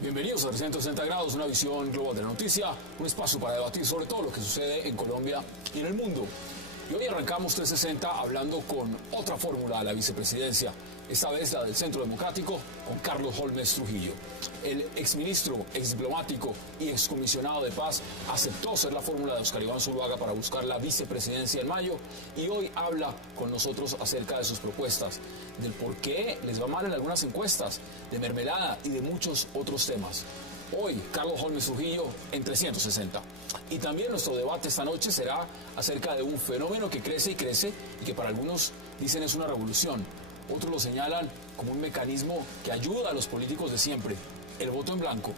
Bienvenidos a 360 grados, una visión global de la noticia, un espacio para debatir sobre todo lo que sucede en Colombia y en el mundo. Y hoy arrancamos 360 hablando con otra fórmula de la vicepresidencia, esta vez la del Centro Democrático, con Carlos Holmes Trujillo. El exministro, exdiplomático y excomisionado de paz aceptó ser la fórmula de Óscar Iván Zuluaga para buscar la vicepresidencia en mayo y hoy habla con nosotros acerca de sus propuestas, del por qué les va mal en algunas encuestas, de mermelada y de muchos otros temas. Hoy, Carlos Holmes Trujillo en 360. Y también nuestro debate esta noche será acerca de un fenómeno que crece y crece y que para algunos dicen es una revolución. Otros lo señalan como un mecanismo que ayuda a los políticos de siempre, el voto en blanco.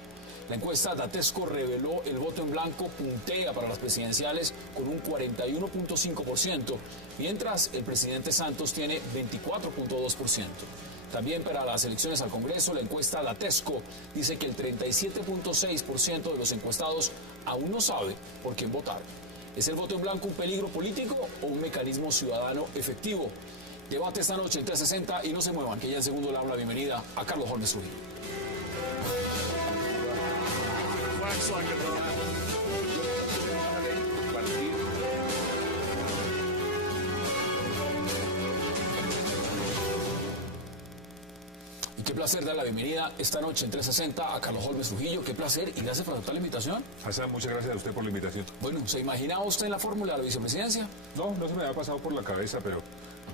La encuesta Datesco reveló el voto en blanco puntea para las presidenciales con un 41.5%, mientras el presidente Santos tiene 24.2%. También para las elecciones al Congreso, la encuesta Datesco dice que el 37.6% de los encuestados aún no sabe por quién votar. ¿Es el voto en blanco un peligro político o un mecanismo ciudadano efectivo? Debate esta noche en 360 y no se muevan, que ya en segundo le damos la bienvenida a Carlos Holmes Trujillo. Y qué placer dar la bienvenida esta noche en 360 a Carlos Holmes Trujillo. Qué placer y gracias por aceptar la invitación. Hassan, muchas gracias a usted por la invitación. Bueno, ¿se imaginaba usted en la fórmula de la vicepresidencia? No se me había pasado por la cabeza, pero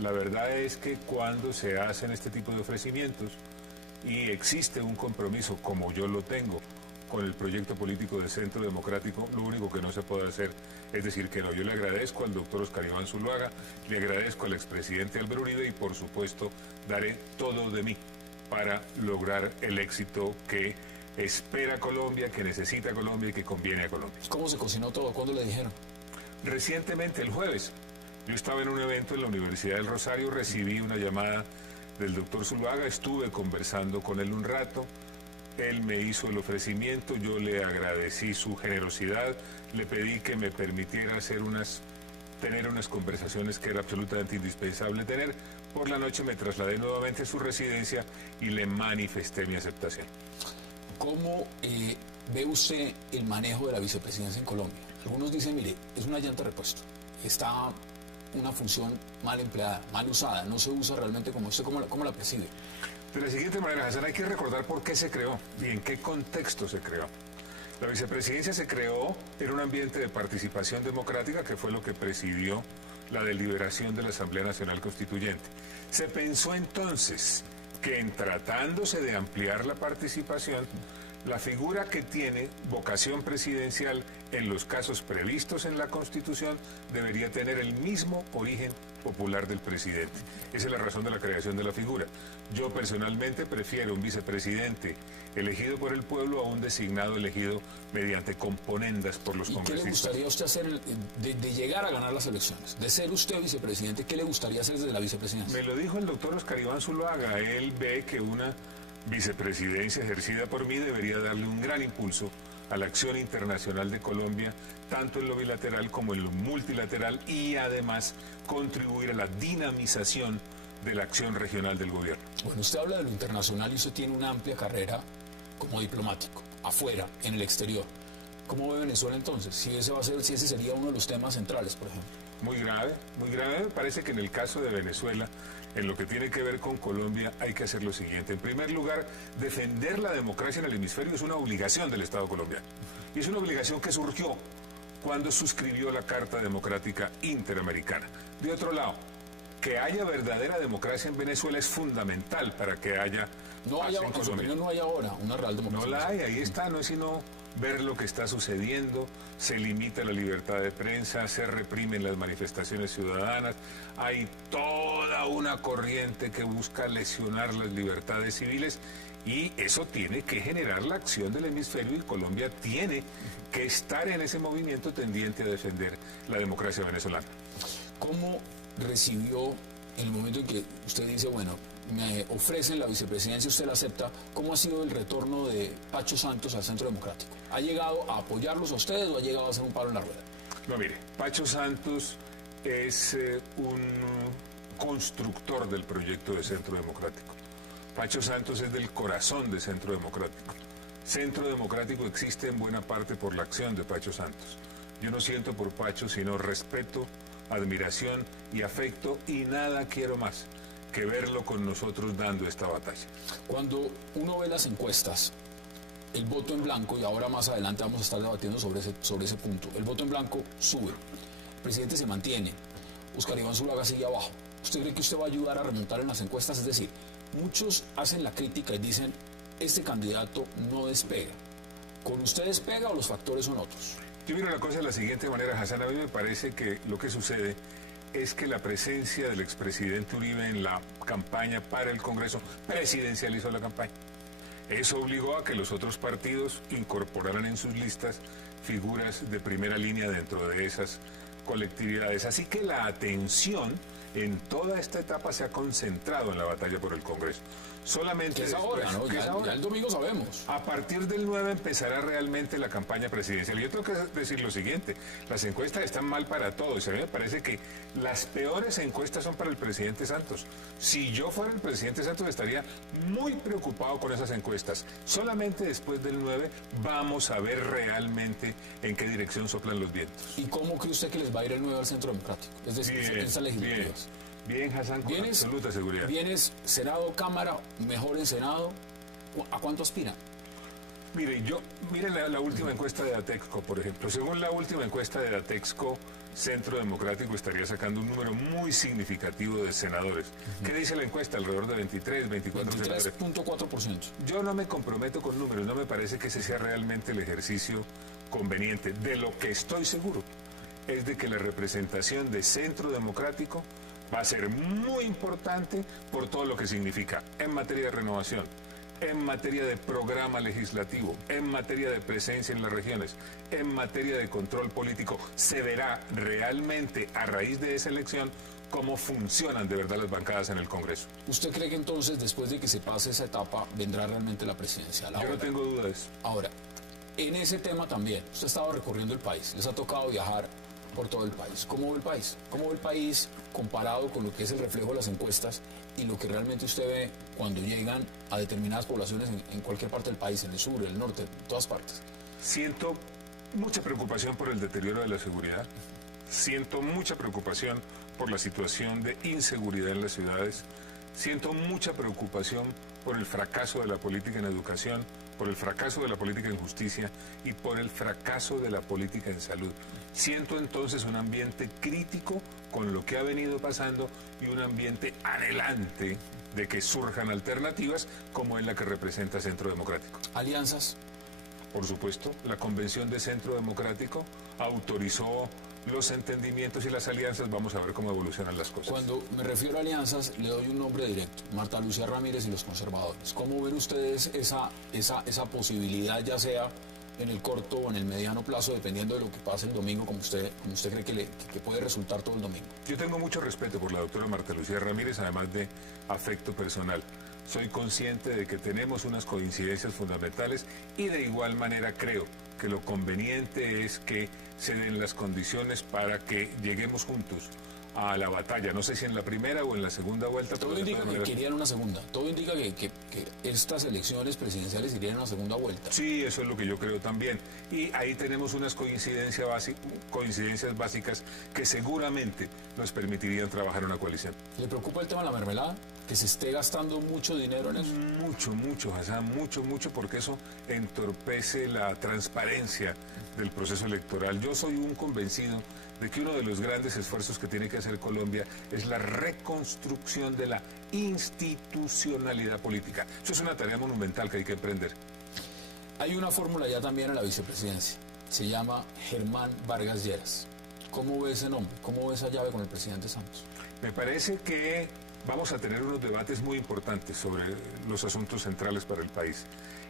la verdad es que cuando se hacen este tipo de ofrecimientos y existe un compromiso, como yo lo tengo, con el proyecto político del Centro Democrático, lo único que no se puede hacer es decir que no. Yo le agradezco al doctor Óscar Iván Zuluaga, le agradezco al expresidente Álvaro Uribe y por supuesto daré todo de mí para lograr el éxito que espera Colombia, que necesita Colombia y que conviene a Colombia. ¿Cómo se cocinó todo? ¿Cuándo le dijeron? Recientemente, el jueves, yo estaba en un evento en la Universidad del Rosario, recibí una llamada del doctor Zuluaga, estuve conversando con él un rato, él me hizo el ofrecimiento, yo le agradecí su generosidad, le pedí que me permitiera tener unas conversaciones que era absolutamente indispensable tener. Por la noche me trasladé nuevamente a su residencia y le manifesté mi aceptación. ¿Cómo ve usted el manejo de la vicepresidencia en Colombia? Algunos dicen, mire, es una llanta de repuesto, está una función mal empleada, mal usada, no se usa realmente como usted, ¿cómo la percibe? De la siguiente manera, Hassan, hay que recordar por qué se creó y en qué contexto se creó. La vicepresidencia se creó en un ambiente de participación democrática que fue lo que presidió la deliberación de la Asamblea Nacional Constituyente. Se pensó entonces que en tratándose de ampliar la participación, la figura que tiene vocación presidencial en los casos previstos en la Constitución debería tener el mismo origen popular del presidente. Esa es la razón de la creación de la figura. Yo personalmente prefiero un vicepresidente elegido por el pueblo a un designado elegido mediante componendas por los congresistas. ¿Qué le gustaría a usted hacer de llegar a ganar las elecciones? De ser usted vicepresidente, ¿qué le gustaría hacer desde la vicepresidencia? Me lo dijo el doctor Óscar Iván Zuluaga. Él ve que una vicepresidencia ejercida por mí debería darle un gran impulso a la acción internacional de Colombia, tanto en lo bilateral como en lo multilateral, y además contribuir a la dinamización de la acción regional del gobierno. Bueno, usted habla de lo internacional y usted tiene una amplia carrera como diplomático, afuera, en el exterior. ¿Cómo ve Venezuela entonces? Si ese sería uno de los temas centrales, por ejemplo. Muy grave, muy grave. Me parece que en el caso de Venezuela, en lo que tiene que ver con Colombia, hay que hacer lo siguiente. En primer lugar, defender la democracia en el hemisferio es una obligación del Estado colombiano. Y es una obligación que surgió cuando suscribió la Carta Democrática Interamericana. De otro lado, que haya verdadera democracia en Venezuela es fundamental para que haya paz en En su opinión, no hay ahora una real democracia. No la hay, ahí está, no es sino ver lo que está sucediendo, se limita la libertad de prensa, se reprimen las manifestaciones ciudadanas, hay toda una corriente que busca lesionar las libertades civiles y eso tiene que generar la acción del hemisferio y Colombia tiene que estar en ese movimiento tendiente a defender la democracia venezolana. ¿Cómo recibió en el momento en que usted dice, bueno, me ofrecen la vicepresidencia, usted la acepta? ¿Cómo ha sido el retorno de Pacho Santos al Centro Democrático? ¿Ha llegado a apoyarlos a ustedes o ha llegado a hacer un palo en la rueda? No, mire, Pacho Santos es un constructor del proyecto de Centro Democrático. Pacho Santos es del corazón de Centro Democrático. Centro Democrático existe en buena parte por la acción de Pacho Santos. Yo no siento por Pacho sino respeto, admiración y afecto, y nada quiero más que verlo con nosotros dando esta batalla. Cuando uno ve las encuestas, el voto en blanco, y ahora más adelante vamos a estar debatiendo sobre ese punto, el voto en blanco sube, el presidente se mantiene, Óscar Iván Zuluaga sigue abajo. ¿Usted cree que usted va a ayudar a remontar en las encuestas? Es decir, muchos hacen la crítica y dicen, este candidato no despega. ¿Con usted despega o los factores son otros? Yo miro la cosa de la siguiente manera, Hassan. A mí me parece que lo que sucede es que la presencia del expresidente Uribe en la campaña para el Congreso presidencializó la campaña. Eso obligó a que los otros partidos incorporaran en sus listas figuras de primera línea dentro de esas colectividades. Así que la atención en toda esta etapa se ha concentrado en la batalla por el Congreso. Solamente es después, ahora, ¿no? Ya el domingo sabemos. A partir del 9 empezará realmente la campaña presidencial. Y yo tengo que decir lo siguiente, las encuestas están mal para todos. A mí me parece que las peores encuestas son para el presidente Santos. Si yo fuera el presidente Santos estaría muy preocupado con esas encuestas. Solamente después del 9 vamos a ver realmente en qué dirección soplan los vientos. ¿Y cómo cree usted que les va a ir el 9 al Centro Democrático? Es decir, en estas legislativas. Bien, Hassan, con absoluta seguridad. ¿Vienes Senado, Cámara, mejor en Senado? ¿A cuánto aspira? Mire, la última encuesta de Datexco, por ejemplo. Según la última encuesta de Datexco, Centro Democrático estaría sacando un número muy significativo de senadores. ¿Qué dice la encuesta? Alrededor de 23, 24 senadores. 23.4%. Yo no me comprometo con números, no me parece que ese sea realmente el ejercicio conveniente. De lo que estoy seguro es de que la representación de Centro Democrático va a ser muy importante por todo lo que significa en materia de renovación, en materia de programa legislativo, en materia de presencia en las regiones, en materia de control político. Se verá realmente a raíz de esa elección cómo funcionan de verdad las bancadas en el Congreso. ¿Usted cree que entonces, después de que se pase esa etapa, vendrá realmente la presidencial? Yo no tengo duda de eso. Ahora, en ese tema también, usted ha estado recorriendo el país, les ha tocado viajar por todo el país. ¿Cómo ve el país? ¿Cómo ve el país comparado con lo que es el reflejo de las encuestas y lo que realmente usted ve cuando llegan a determinadas poblaciones en cualquier parte del país, en el sur, en el norte, en todas partes? Siento mucha preocupación por el deterioro de la seguridad. Siento mucha preocupación por la situación de inseguridad en las ciudades. Siento mucha preocupación por el fracaso de la política en educación, por el fracaso de la política en justicia y por el fracaso de la política en salud. Siento entonces un ambiente crítico con lo que ha venido pasando y un ambiente anhelante de que surjan alternativas como es la que representa Centro Democrático. ¿Alianzas? Por supuesto, la Convención de Centro Democrático autorizó los entendimientos y las alianzas. Vamos a ver cómo evolucionan las cosas. Cuando me refiero a alianzas, le doy un nombre directo: Marta Lucía Ramírez y los conservadores. ¿Cómo ven ustedes esa posibilidad, ya sea en el corto o en el mediano plazo, dependiendo de lo que pase el domingo, como usted cree que puede resultar todo el domingo? Yo tengo mucho respeto por la doctora Marta Lucía Ramírez, además de afecto personal. Soy consciente de que tenemos unas coincidencias fundamentales y de igual manera creo que lo conveniente es que se den las condiciones para que lleguemos juntos a la batalla. No sé si en la primera o en la segunda vuelta. Todo indica que irían una segunda. Todo indica que estas elecciones presidenciales irían a una segunda vuelta. Sí, eso es lo que yo creo también. Y ahí tenemos unas coincidencias básicas que seguramente nos permitirían trabajar una coalición. ¿Le preocupa el tema de la mermelada? ¿Que se esté gastando mucho dinero en eso? Mucho, Hassan, mucho, porque eso entorpece la transparencia del proceso electoral. Yo soy un convencido de que uno de los grandes esfuerzos que tiene que hacer Colombia es la reconstrucción de la institucionalidad política. Eso es una tarea monumental que hay que emprender. Hay una fórmula ya también en la vicepresidencia. Se llama Germán Vargas Lleras. ¿Cómo ve ese nombre? ¿Cómo ve esa llave con el presidente Santos? Me parece que vamos a tener unos debates muy importantes sobre los asuntos centrales para el país.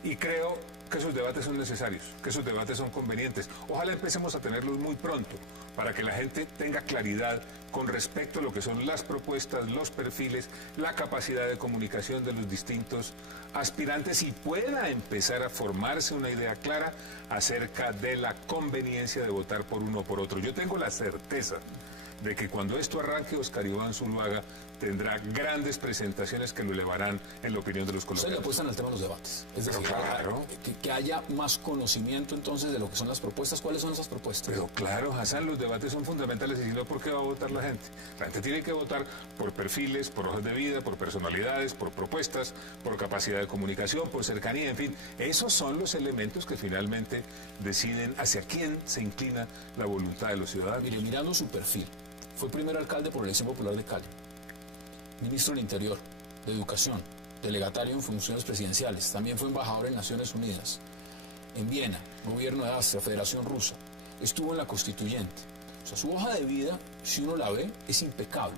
Y creo que esos debates son necesarios, que esos debates son convenientes. Ojalá empecemos a tenerlos muy pronto, para que la gente tenga claridad con respecto a lo que son las propuestas, los perfiles, la capacidad de comunicación de los distintos aspirantes y pueda empezar a formarse una idea clara acerca de la conveniencia de votar por uno o por otro. Yo tengo la certeza de que cuando esto arranque, Oscar Iván Zuluaga tendrá grandes presentaciones que lo elevarán en la opinión de los colombianos. Ustedes le apuestan al tema de los debates. Es decir, claro, que haya más conocimiento entonces de lo que son las propuestas. ¿Cuáles son esas propuestas? Pero claro, Hassan, los debates son fundamentales y si no, ¿por qué va a votar la gente? La gente tiene que votar por perfiles, por hojas de vida, por personalidades, por propuestas, por capacidad de comunicación, por cercanía, en fin. Esos son los elementos que finalmente deciden hacia quién se inclina la voluntad de los ciudadanos. Mire, mirando su perfil, fue primer alcalde por elección popular de Cali, ministro del Interior, de Educación, delegatario en funciones presidenciales, también fue embajador en Naciones Unidas, en Viena, gobierno de Austria, Federación Rusa, estuvo en la Constituyente. O sea, su hoja de vida, si uno la ve, es impecable.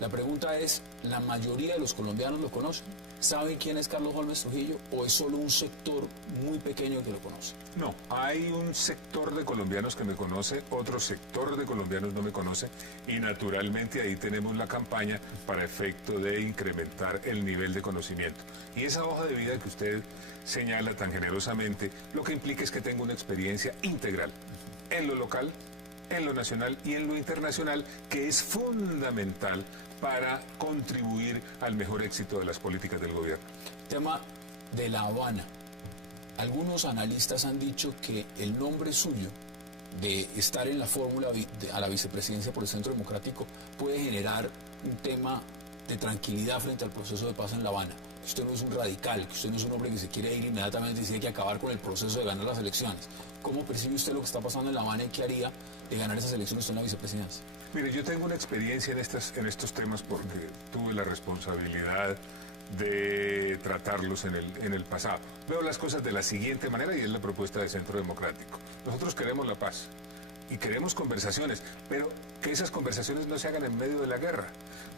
La pregunta es, ¿la mayoría de los colombianos lo conocen? ¿Saben quién es Carlos Holmes Trujillo o es solo un sector muy pequeño que lo conoce? No, hay un sector de colombianos que me conoce, otro sector de colombianos no me conoce y naturalmente ahí tenemos la campaña para efecto de incrementar el nivel de conocimiento. Y esa hoja de vida que usted señala tan generosamente, lo que implica es que tengo una experiencia integral en lo local, en lo nacional y en lo internacional, que es fundamental para contribuir al mejor éxito de las políticas del gobierno. Tema de La Habana. Algunos analistas han dicho que el nombre suyo de estar en la fórmula a la vicepresidencia por el Centro Democrático puede generar un tema de tranquilidad frente al proceso de paz en La Habana. Que usted no es un radical, que usted no es un hombre que se quiere ir inmediatamente y tiene que acabar con el proceso de ganar las elecciones. ¿Cómo percibe usted lo que está pasando en La Habana y qué haría de ganar esas elecciones en la vicepresidencia? Mire, yo tengo una experiencia en estos temas porque tuve la responsabilidad de tratarlos en el pasado. Veo las cosas de la siguiente manera y es la propuesta del Centro Democrático. Nosotros queremos la paz y queremos conversaciones, pero que esas conversaciones no se hagan en medio de la guerra,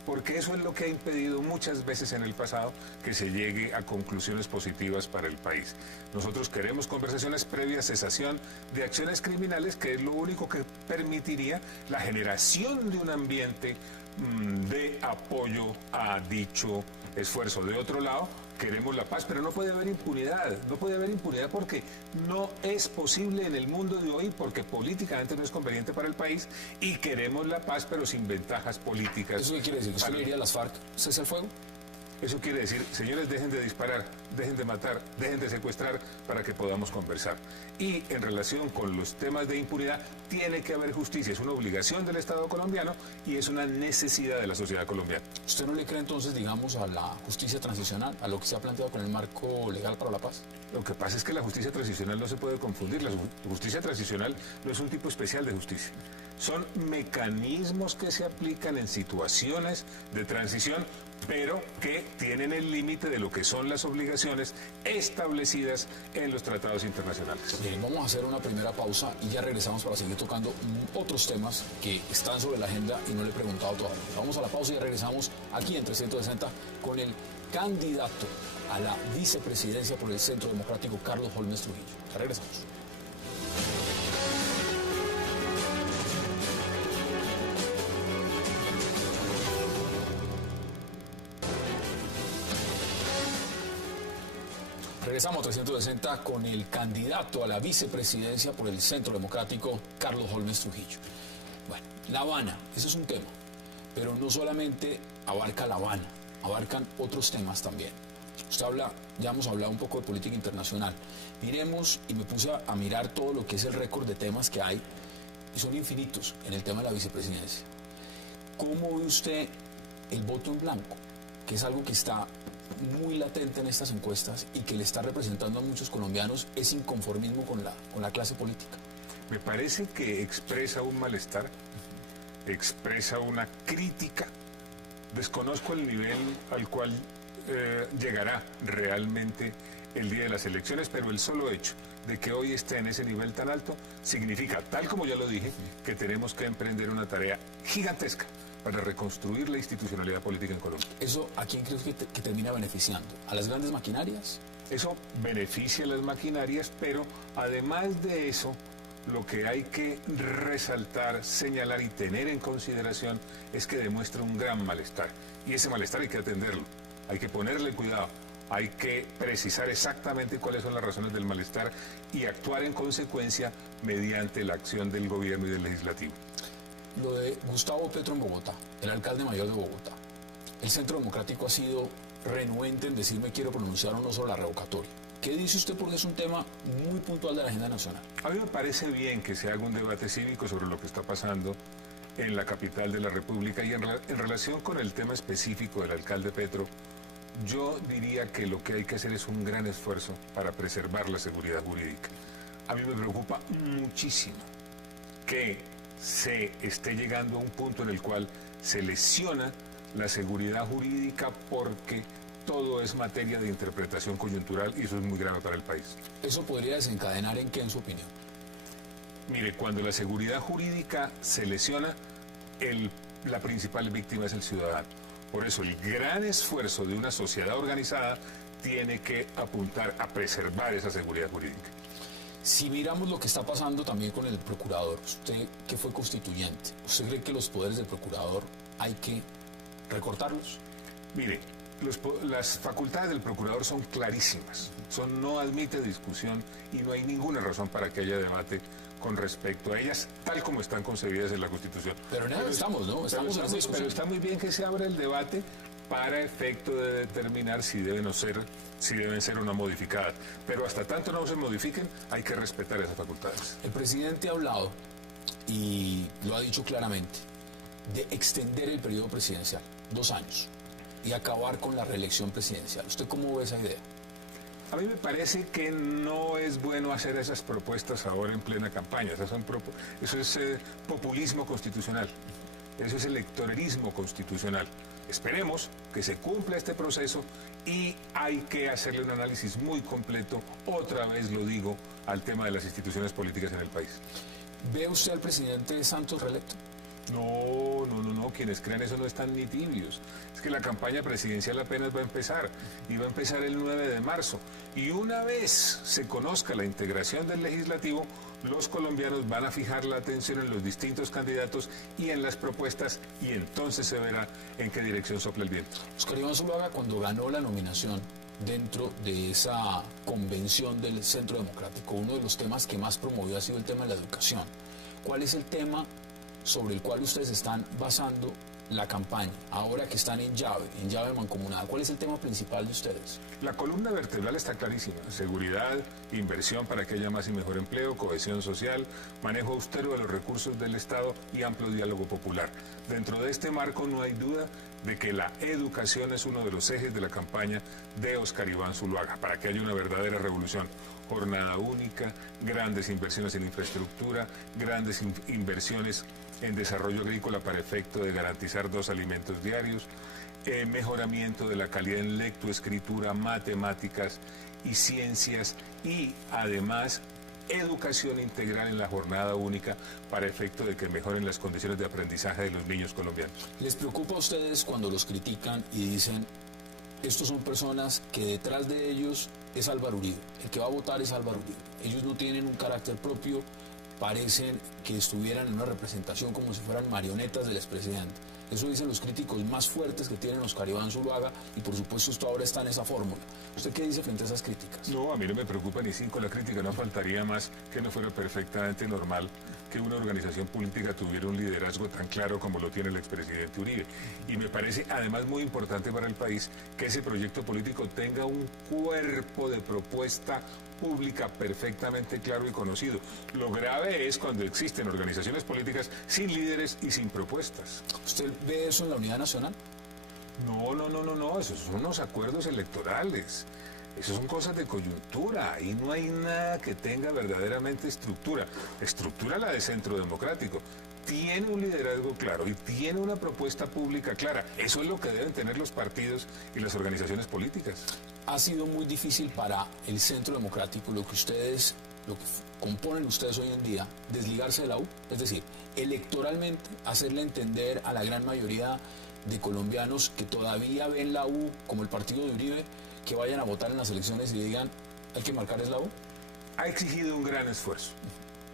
porque eso es lo que ha impedido muchas veces en el pasado que se llegue a conclusiones positivas para el país. Nosotros queremos conversaciones previa cesación de acciones criminales, que es lo único que permitiría la generación de un ambiente de apoyo a dicho esfuerzo. De otro lado, queremos la paz, pero no puede haber impunidad. No puede haber impunidad porque no es posible en el mundo de hoy, porque políticamente no es conveniente para el país, y queremos la paz, pero sin ventajas políticas. ¿Eso qué quiere decir? ¿Usted le diría a las FARC, cese el fuego? Eso quiere decir, señores, dejen de disparar, dejen de matar, dejen de secuestrar para que podamos conversar. Y en relación con los temas de impunidad, tiene que haber justicia. Es una obligación del Estado colombiano y es una necesidad de la sociedad colombiana. ¿Usted no le cree entonces, digamos, a la justicia transicional, a lo que se ha planteado con el marco legal para la paz? Lo que pasa es que la justicia transicional no se puede confundir. La justicia transicional no es un tipo especial de justicia. Son mecanismos que se aplican en situaciones de transición, pero que tienen el límite de lo que son las obligaciones establecidas en los tratados internacionales. Bien, vamos a hacer una primera pausa y ya regresamos para seguir tocando otros temas que están sobre la agenda y no le he preguntado todavía. Vamos a la pausa y ya regresamos aquí en 360 con el candidato a la vicepresidencia por el Centro Democrático, Carlos Holmes Trujillo. Ya regresamos. Regresamos a 360 con el candidato a la vicepresidencia por el Centro Democrático, Carlos Holmes Trujillo. Bueno, La Habana, ese es un tema, pero no solamente abarca La Habana, abarcan otros temas también. Usted habla, ya hemos hablado un poco de política internacional. Miremos, y me puse a mirar todo lo que es el récord de temas que hay, y son infinitos en el tema de la vicepresidencia. ¿Cómo ve usted el voto en blanco? Que es algo que está muy latente en estas encuestas y que le está representando a muchos colombianos ese inconformismo con la clase política. Me parece que expresa un malestar, expresa una crítica. Desconozco el nivel al cual llegará realmente el día de las elecciones, pero el solo hecho de que hoy esté en ese nivel tan alto significa, tal como ya lo dije, que tenemos que emprender una tarea gigantesca para reconstruir la institucionalidad política en Colombia. ¿Eso a quién crees que termina beneficiando? ¿A las grandes maquinarias Eso beneficia a las maquinarias, pero además de eso, lo que hay que resaltar, señalar y tener en consideración es que demuestra un gran malestar. Y ese malestar hay que atenderlo, hay que ponerle cuidado, hay que precisar exactamente cuáles son las razones del malestar y actuar en consecuencia mediante la acción del gobierno y del legislativo. Lo de Gustavo Petro en Bogotá, el alcalde mayor de Bogotá. El Centro Democrático ha sido renuente en decir me quiero pronunciar o no sobre la revocatoria. ¿Qué dice usted? Porque es un tema muy puntual de la agenda nacional. A mí me parece bien que se haga un debate cívico sobre lo que está pasando en la capital de la República y en relación con el tema específico del alcalde Petro, yo diría que lo que hay que hacer es un gran esfuerzo para preservar la seguridad jurídica. A mí me preocupa muchísimo que se esté llegando a un punto en el cual se lesiona la seguridad jurídica porque todo es materia de interpretación coyuntural y eso es muy grave para el país. ¿Eso podría desencadenar en qué, en su opinión? Mire, cuando la seguridad jurídica se lesiona, la principal víctima es el ciudadano. Por eso el gran esfuerzo de una sociedad organizada tiene que apuntar a preservar esa seguridad jurídica. Si miramos lo que está pasando también con el procurador, usted que fue constituyente, ¿usted cree que los poderes del procurador hay que recortarlos? Mire, las facultades del procurador son clarísimas, no admite discusión y no hay ninguna razón para que haya debate con respecto a ellas, tal como están concebidas en la Constitución. Pero en eso estamos, ¿no? Estamos en esa discusión. Pero está muy bien que se abra el debate para efecto de determinar si deben ser o no modificadas. Pero hasta tanto no se modifiquen, hay que respetar esas facultades. El presidente ha hablado, y lo ha dicho claramente, de extender el periodo presidencial, 2 años, y acabar con la reelección presidencial. ¿Usted cómo ve esa idea? A mí me parece que no es bueno hacer esas propuestas ahora en plena campaña. Eso es populismo constitucional. Eso es electorerismo constitucional. Esperemos que se cumpla este proceso y hay que hacerle un análisis muy completo, otra vez lo digo, al tema de las instituciones políticas en el país. ¿Ve usted al presidente Santos reelecto? No, quienes crean eso no están ni tibios. Es que la campaña presidencial apenas va a empezar, y va a empezar el 9 de marzo. Y una vez se conozca la integración del legislativo, los colombianos van a fijar la atención en los distintos candidatos y en las propuestas, y entonces se verá en qué dirección sopla el viento. Oscar Iván Zuluaga, cuando ganó la nominación dentro de esa convención del Centro Democrático, uno de los temas que más promovió ha sido el tema de la educación. ¿Cuál es el tema sobre el cual ustedes están basando la campaña, ahora que están en llave mancomunada? ¿Cuál es el tema principal de ustedes? La columna vertebral está clarísima: seguridad, inversión para que haya más y mejor empleo, cohesión social, manejo austero de los recursos del Estado y amplio diálogo popular. Dentro de este marco no hay duda de que la educación es uno de los ejes de la campaña de Oscar Iván Zuluaga, para que haya una verdadera revolución. Jornada única, grandes inversiones en infraestructura, grandes inversiones en desarrollo agrícola para efecto de garantizar 2 alimentos diarios, mejoramiento de la calidad en lectoescritura, matemáticas y ciencias, y además educación integral en la jornada única para efecto de que mejoren las condiciones de aprendizaje de los niños colombianos. ¿Les preocupa a ustedes cuando los critican y dicen, estos son personas que detrás de ellos es Álvaro Uribe, el que va a votar es Álvaro Uribe, ellos no tienen un carácter propio, parecen que estuvieran en una representación como si fueran marionetas del expresidente? Eso dicen los críticos más fuertes que tienen Oscar Iván Zuluaga, y por supuesto esto ahora está en esa fórmula. ¿Usted qué dice frente a esas críticas? No, a mí no me preocupa ni 5 la crítica, no faltaría más que no fuera perfectamente normal que una organización política tuviera un liderazgo tan claro como lo tiene el expresidente Uribe. Y me parece además muy importante para el país que ese proyecto político tenga un cuerpo de propuesta pública perfectamente claro y conocido. Lo grave es cuando existen organizaciones políticas sin líderes y sin propuestas. ¿Usted ve eso en la unidad nacional? No, esos son unos acuerdos electorales. Eso son cosas de coyuntura, ahí no hay nada que tenga verdaderamente estructura. Estructura la de Centro Democrático. Tiene un liderazgo claro y tiene una propuesta pública clara. Eso es lo que deben tener los partidos y las organizaciones políticas. Ha sido muy difícil para el Centro Democrático, lo que componen ustedes hoy en día, desligarse de la U, es decir, electoralmente hacerle entender a la gran mayoría de colombianos que todavía ven la U como el partido de Uribe, que vayan a votar en las elecciones y digan, hay que marcar es la U? Ha exigido un gran esfuerzo.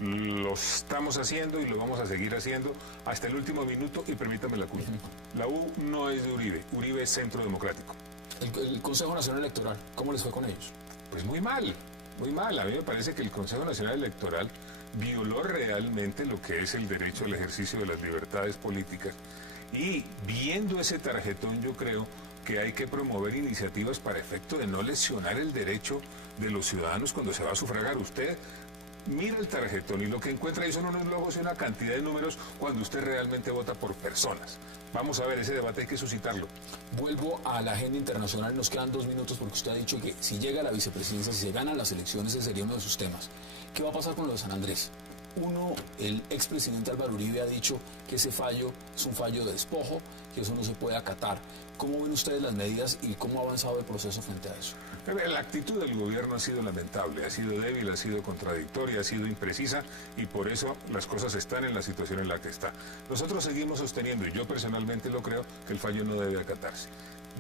Lo estamos haciendo y lo vamos a seguir haciendo hasta el último minuto, y permítame la culpa. La U no es de Uribe, Uribe es Centro Democrático. El Consejo Nacional Electoral, ¿cómo les fue con ellos? Pues muy mal, muy mal. A mí me parece que el Consejo Nacional Electoral violó realmente lo que es el derecho al ejercicio de las libertades políticas, y viendo ese tarjetón yo creo que hay que promover iniciativas para efecto de no lesionar el derecho de los ciudadanos cuando se va a sufragar. Usted mira el tarjetón y lo que encuentra ahí son unos logos y una cantidad de números cuando usted realmente vota por personas. Vamos a ver, ese debate hay que suscitarlo. Vuelvo a la agenda internacional, nos quedan 2 minutos porque usted ha dicho que si llega a la vicepresidencia, si se ganan las elecciones, ese sería uno de sus temas. ¿Qué va a pasar con lo de San Andrés? El expresidente Álvaro Uribe ha dicho que ese fallo es un fallo de despojo, que eso no se puede acatar. ¿Cómo ven ustedes las medidas y cómo ha avanzado el proceso frente a eso? La actitud del gobierno ha sido lamentable, ha sido débil, ha sido contradictoria, ha sido imprecisa, y por eso las cosas están en la situación en la que está. Nosotros seguimos sosteniendo, y yo personalmente lo creo, que el fallo no debe acatarse.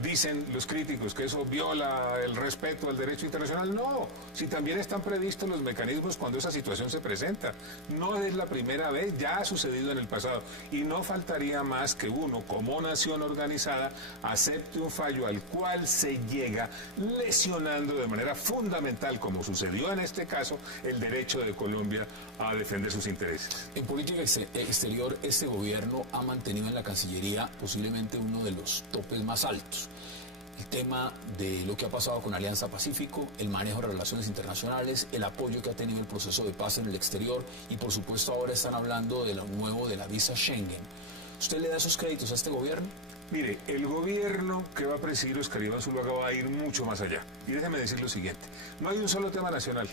Dicen los críticos que eso viola el respeto al derecho internacional. No, si también están previstos los mecanismos cuando esa situación se presenta. No es la primera vez, ya ha sucedido en el pasado. Y no faltaría más que uno, como nación organizada, acepte un fallo al cual se llega lesionando de manera fundamental, como sucedió en este caso, el derecho de Colombia a defender sus intereses. En política exterior, este gobierno ha mantenido en la Cancillería posiblemente uno de los topes más altos. El tema de lo que ha pasado con Alianza Pacífico, el manejo de relaciones internacionales, el apoyo que ha tenido el proceso de paz en el exterior, y por supuesto ahora están hablando de lo nuevo de la visa Schengen. ¿Usted le da esos créditos a este gobierno? Mire, el gobierno que va a presidir Óscar Iván Zuluaga va a ir mucho más allá. Y déjeme decir lo siguiente, no hay un solo tema nacional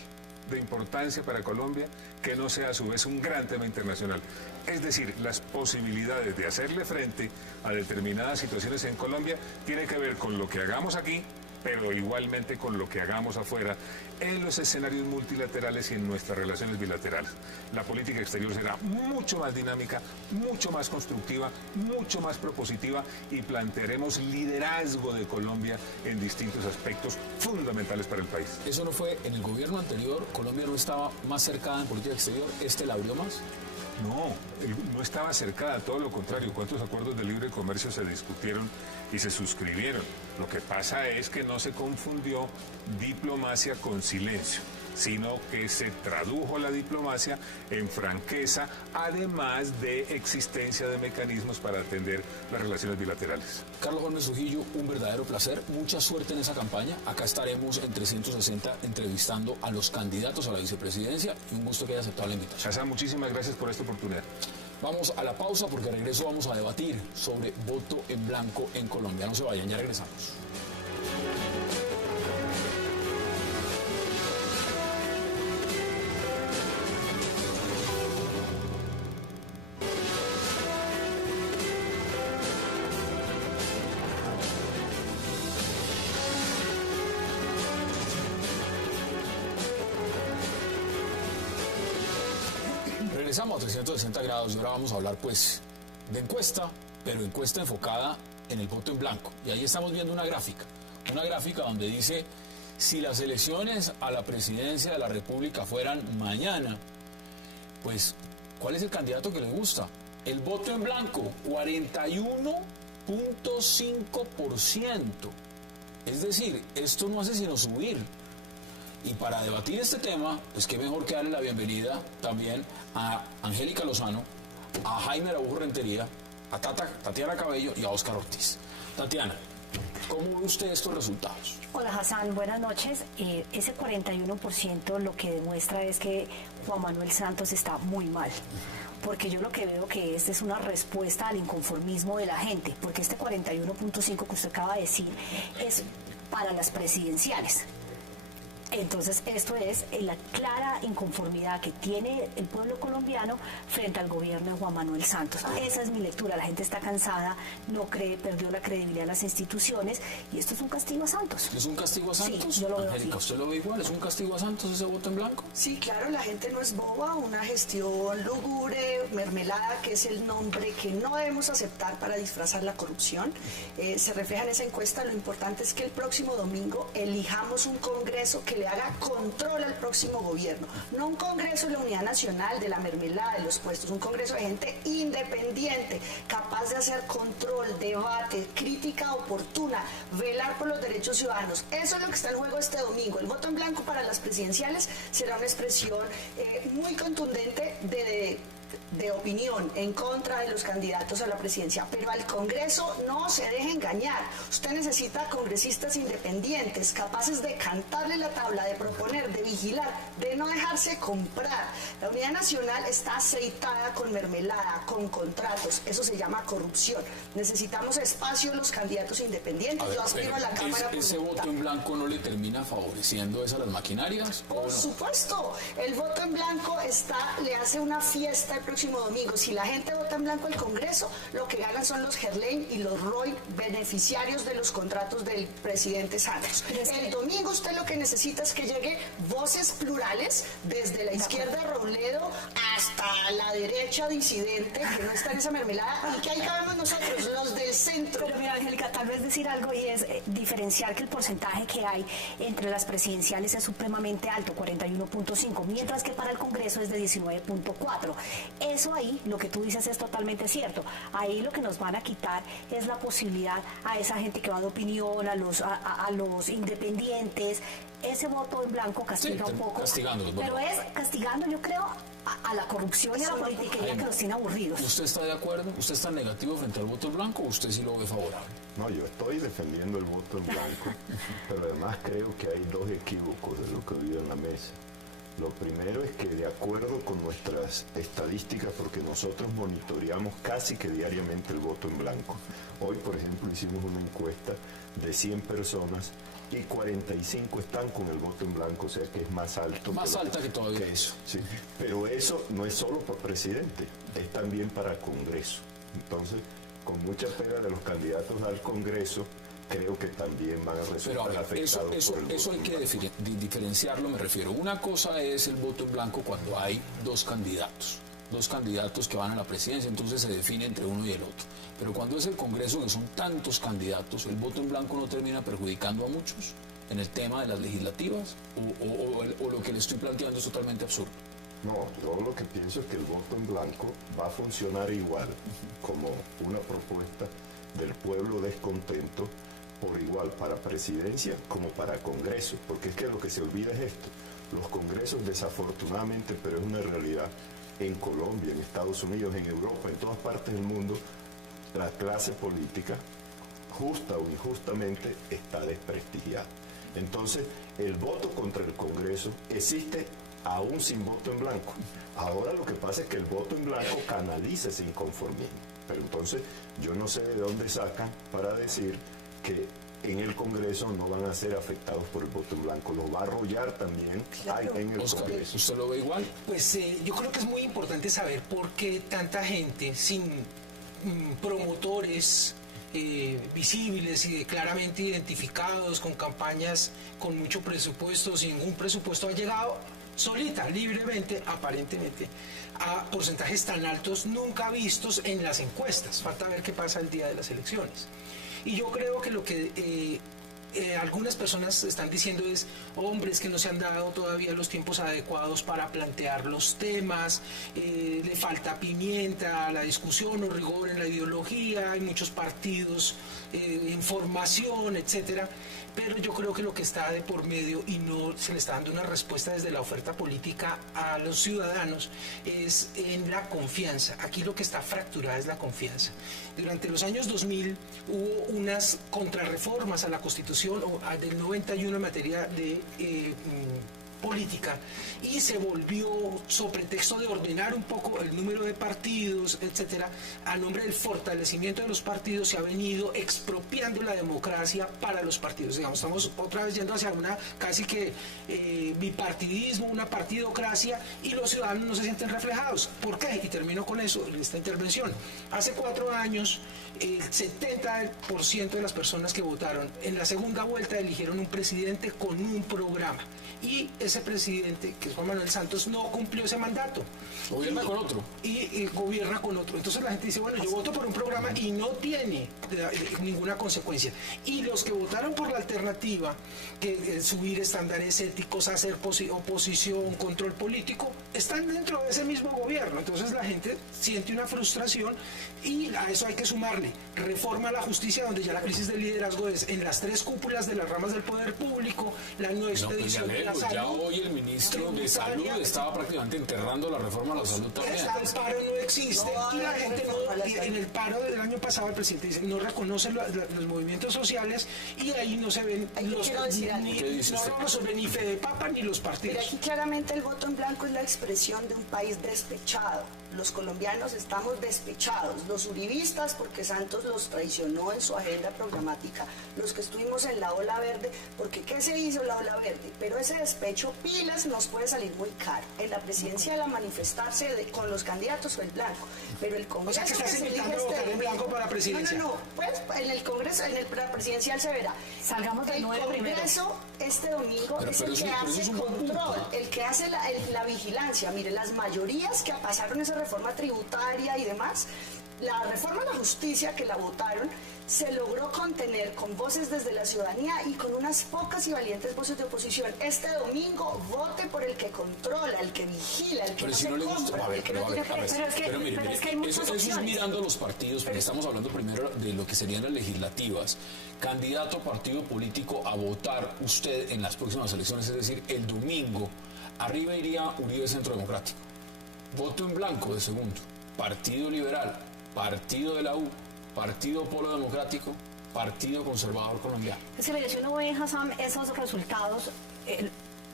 de importancia para Colombia que no sea a su vez un gran tema internacional. Es decir, las posibilidades de hacerle frente a determinadas situaciones en Colombia tienen que ver con lo que hagamos aquí, pero igualmente con lo que hagamos afuera, en los escenarios multilaterales y en nuestras relaciones bilaterales. La política exterior será mucho más dinámica, mucho más constructiva, mucho más propositiva, y plantearemos liderazgo de Colombia en distintos aspectos fundamentales para el país. ¿Eso no fue en el gobierno anterior? ¿Colombia no estaba más cercada en política exterior? ¿Este la abrió más? No, no estaba cercada, todo lo contrario. ¿Cuántos acuerdos de libre comercio se discutieron y se suscribieron? Lo que pasa es que no se confundió diplomacia con silencio, sino que se tradujo la diplomacia en franqueza, además de existencia de mecanismos para atender las relaciones bilaterales. Carlos Holmes Trujillo, un verdadero placer, mucha suerte en esa campaña. Acá estaremos en 360 entrevistando a los candidatos a la vicepresidencia, y un gusto que haya aceptado la invitación. Hassan, muchísimas gracias por esta oportunidad. Vamos a la pausa porque al regreso vamos a debatir sobre voto en blanco en Colombia. No se vayan, ya regresamos. Regresamos a 360 grados y ahora vamos a hablar pues de encuesta, pero encuesta enfocada en el voto en blanco. Y ahí estamos viendo una gráfica donde dice, si las elecciones a la presidencia de la República fueran mañana, pues ¿cuál es el candidato que les gusta? El voto en blanco, 41.5%. Es decir, esto no hace sino subir. Y para debatir este tema, pues qué mejor que darle la bienvenida también a Angélica Lozano, a Jaime Araújo Rentería, a Tatiana Cabello y a Óscar Ortiz. Tatiana, ¿cómo ve usted estos resultados? Hola Hassan, buenas noches. Ese 41% lo que demuestra es que Juan Manuel Santos está muy mal. Porque yo lo que veo que es una respuesta al inconformismo de la gente, porque este 41.5 que usted acaba de decir es para las presidenciales. Entonces, esto es la clara inconformidad que tiene el pueblo colombiano frente al gobierno de Juan Manuel Santos. Esa es mi lectura. La gente está cansada, no cree, perdió la credibilidad de las instituciones y esto es un castigo a Santos. ¿Es un castigo a Santos? Sí, yo lo veo Angélica, así. ¿usted lo ve igual? ¿Es un castigo a Santos ese voto en blanco? Sí, claro, la gente no es boba, una gestión lúgubre, mermelada, que es el nombre que no debemos aceptar para disfrazar la corrupción. Se refleja en esa encuesta. Lo importante es que el próximo domingo elijamos un Congreso que le haga control al próximo gobierno. No un Congreso de la Unidad Nacional, de la mermelada, de los puestos, un Congreso de gente independiente, capaz de hacer control, debate, crítica oportuna, velar por los derechos ciudadanos. Eso es lo que está en juego este domingo. El voto en blanco para las presidenciales será una expresión muy contundente de opinión en contra de los candidatos a la presidencia, pero al Congreso no se deje engañar. Usted necesita congresistas independientes, capaces de cantarle la tabla, de proponer, de vigilar, de no dejarse comprar. La Unidad Nacional está aceitada con mermelada, con contratos. Eso se llama corrupción. Necesitamos espacio los candidatos independientes. Yo aspiro a la Cámara. ¿Ese voto en blanco no le termina favoreciendo eso a las maquinarias? Por supuesto, el voto en blanco le hace una fiesta el próximo domingo. Si la gente vota en blanco al Congreso, lo que ganan son los Gerlain y los Roy, beneficiarios de los contratos del presidente Santos. El domingo usted lo que necesita es que llegue voces plurales, desde la izquierda Robledo hasta la derecha disidente, que no está en esa mermelada, y que ahí cabemos nosotros, los del centro. Pero mira, Angélica, tal vez decir algo y es diferenciar que el porcentaje que hay entre las presidenciales es supremamente alto, 41.5, mientras que para el Congreso es de 19.4. Eso ahí, lo que tú dices es totalmente cierto. Ahí lo que nos van a quitar es la posibilidad a esa gente que va de opinión, a los independientes. Ese voto en blanco castiga un poco. Pero es castigando, yo creo, a la corrupción y a la politiquería que los tiene aburridos. ¿Usted está de acuerdo? ¿Usted está negativo frente al voto en blanco o usted sí lo ve favorable? No, yo estoy defendiendo el voto en blanco, pero además creo que hay dos equívocos de lo que vive en la mesa. Lo primero es que de acuerdo con nuestras estadísticas, porque nosotros monitoreamos casi que diariamente el voto en blanco. Hoy, por ejemplo, hicimos una encuesta de 100 personas y 45 están con el voto en blanco, o sea que es más alto. Más alta que todavía eso. Sí, pero eso no es solo para presidente, es también para Congreso. Entonces, con mucha pena de los candidatos al Congreso, creo que también van a resultar afectados por el eso hay que diferenciarlo, me refiero. Una cosa es el voto en blanco cuando hay dos candidatos que van a la presidencia, entonces se define entre uno y el otro. Pero cuando es el Congreso, que son tantos candidatos, ¿el voto en blanco no termina perjudicando a muchos en el tema de las legislativas? ¿O lo que le estoy planteando es totalmente absurdo? No, yo lo que pienso es que el voto en blanco va a funcionar igual como una propuesta del pueblo descontento, por igual para presidencia como para Congreso, porque es que lo que se olvida es esto. Los congresos, desafortunadamente, pero es una realidad, en Colombia, en Estados Unidos, en Europa, en todas partes del mundo, la clase política, justa o injustamente, está desprestigiada. Entonces, el voto contra el Congreso existe aún sin voto en blanco. Ahora lo que pasa es que el voto en blanco canaliza ese inconformismo. Pero entonces, yo no sé de dónde sacan para decir que en el Congreso no van a ser afectados por el voto en blanco. Los va a arrollar también en el Oscar, Congreso. ¿usted lo ve igual? Pues yo creo que es muy importante saber por qué tanta gente sin promotores visibles y claramente identificados, con campañas con mucho presupuesto, sin ningún presupuesto, ha llegado solita, libremente, aparentemente, a porcentajes tan altos nunca vistos en las encuestas. Falta ver qué pasa el día de las elecciones. Y yo creo que lo que algunas personas están diciendo es, hombre, es que no se han dado todavía los tiempos adecuados para plantear los temas, le falta pimienta a la discusión o rigor en la ideología, hay muchos partidos, información, etcétera. Pero yo creo que lo que está de por medio y no se le está dando una respuesta desde la oferta política a los ciudadanos es en la confianza. Aquí lo que está fracturada es la confianza. Durante los años 2000 hubo unas contrarreformas a la Constitución del 91 en materia de política y se volvió, sobre pretexto de ordenar un poco el número de partidos, etcétera, a nombre del fortalecimiento de los partidos se ha venido expropiando la democracia para los partidos. Digamos, estamos otra vez yendo hacia una casi que bipartidismo, una partidocracia, y los ciudadanos no se sienten reflejados. ¿Por qué? Y termino con eso en esta intervención. Hace 4 años el 70% de las personas que votaron en la segunda vuelta eligieron un presidente con un programa, y ese presidente, que es Juan Manuel Santos, no cumplió ese mandato. Gobierna con otro. Y gobierna con otro. Entonces la gente dice, bueno, yo voto por un programa y no tiene ninguna consecuencia. Y los que votaron por la alternativa, que subir estándares éticos, hacer oposición, control político, están dentro de ese mismo gobierno. Entonces la gente siente una frustración, y a eso hay que sumarle reforma a la justicia, donde ya la crisis del liderazgo es en las 3 cúpulas de las ramas del poder público, la no expedición de la salud. Ya hoy el ministro de Salud estaba prácticamente enterrando la reforma a la salud también. El paro no existe, y la gente no, en el paro del año pasado el presidente dice, no reconoce los movimientos sociales, y ahí no se ven los no resuelven ni Fedepapa ni los partidos. Pero aquí claramente el voto en blanco es la expresión de un país despechado. Los colombianos estamos despechados, los uribistas porque Santos los traicionó en su agenda programática, los que estuvimos en la ola verde, porque ¿qué se hizo la ola verde? Pero ese despecho, pilas, nos puede salir muy caro. En la presidencia la manifestarse con los candidatos o el blanco, pero el Congreso... O sea, que estás invitando a votar en blanco para presidencia. No, pues en el Congreso, en el presidencial se verá. Salgamos del 9 primero. El Congreso este domingo es el que hace control, el que hace la vigilancia. Mire, las mayorías que pasaron esa reforma tributaria y demás, la reforma a la justicia que la votaron, se logró contener con voces desde la ciudadanía y con unas pocas y valientes voces de oposición. Este domingo vote por el que controla, el que vigila, el que pero no si se no le gusta, compra, a ver, el que no tiene precio. pero mire, hay muchas eso es opciones. mirando los partidos, porque estamos hablando primero de lo que serían las legislativas. Candidato a partido político a votar usted en las próximas elecciones, es decir, el domingo, arriba iría Uribe Centro Democrático. Voto en blanco de segundo. Partido Liberal, Partido de la U, Partido Polo Democrático, Partido Conservador Colombiano. Es que si uno ve, Hassan, esos resultados,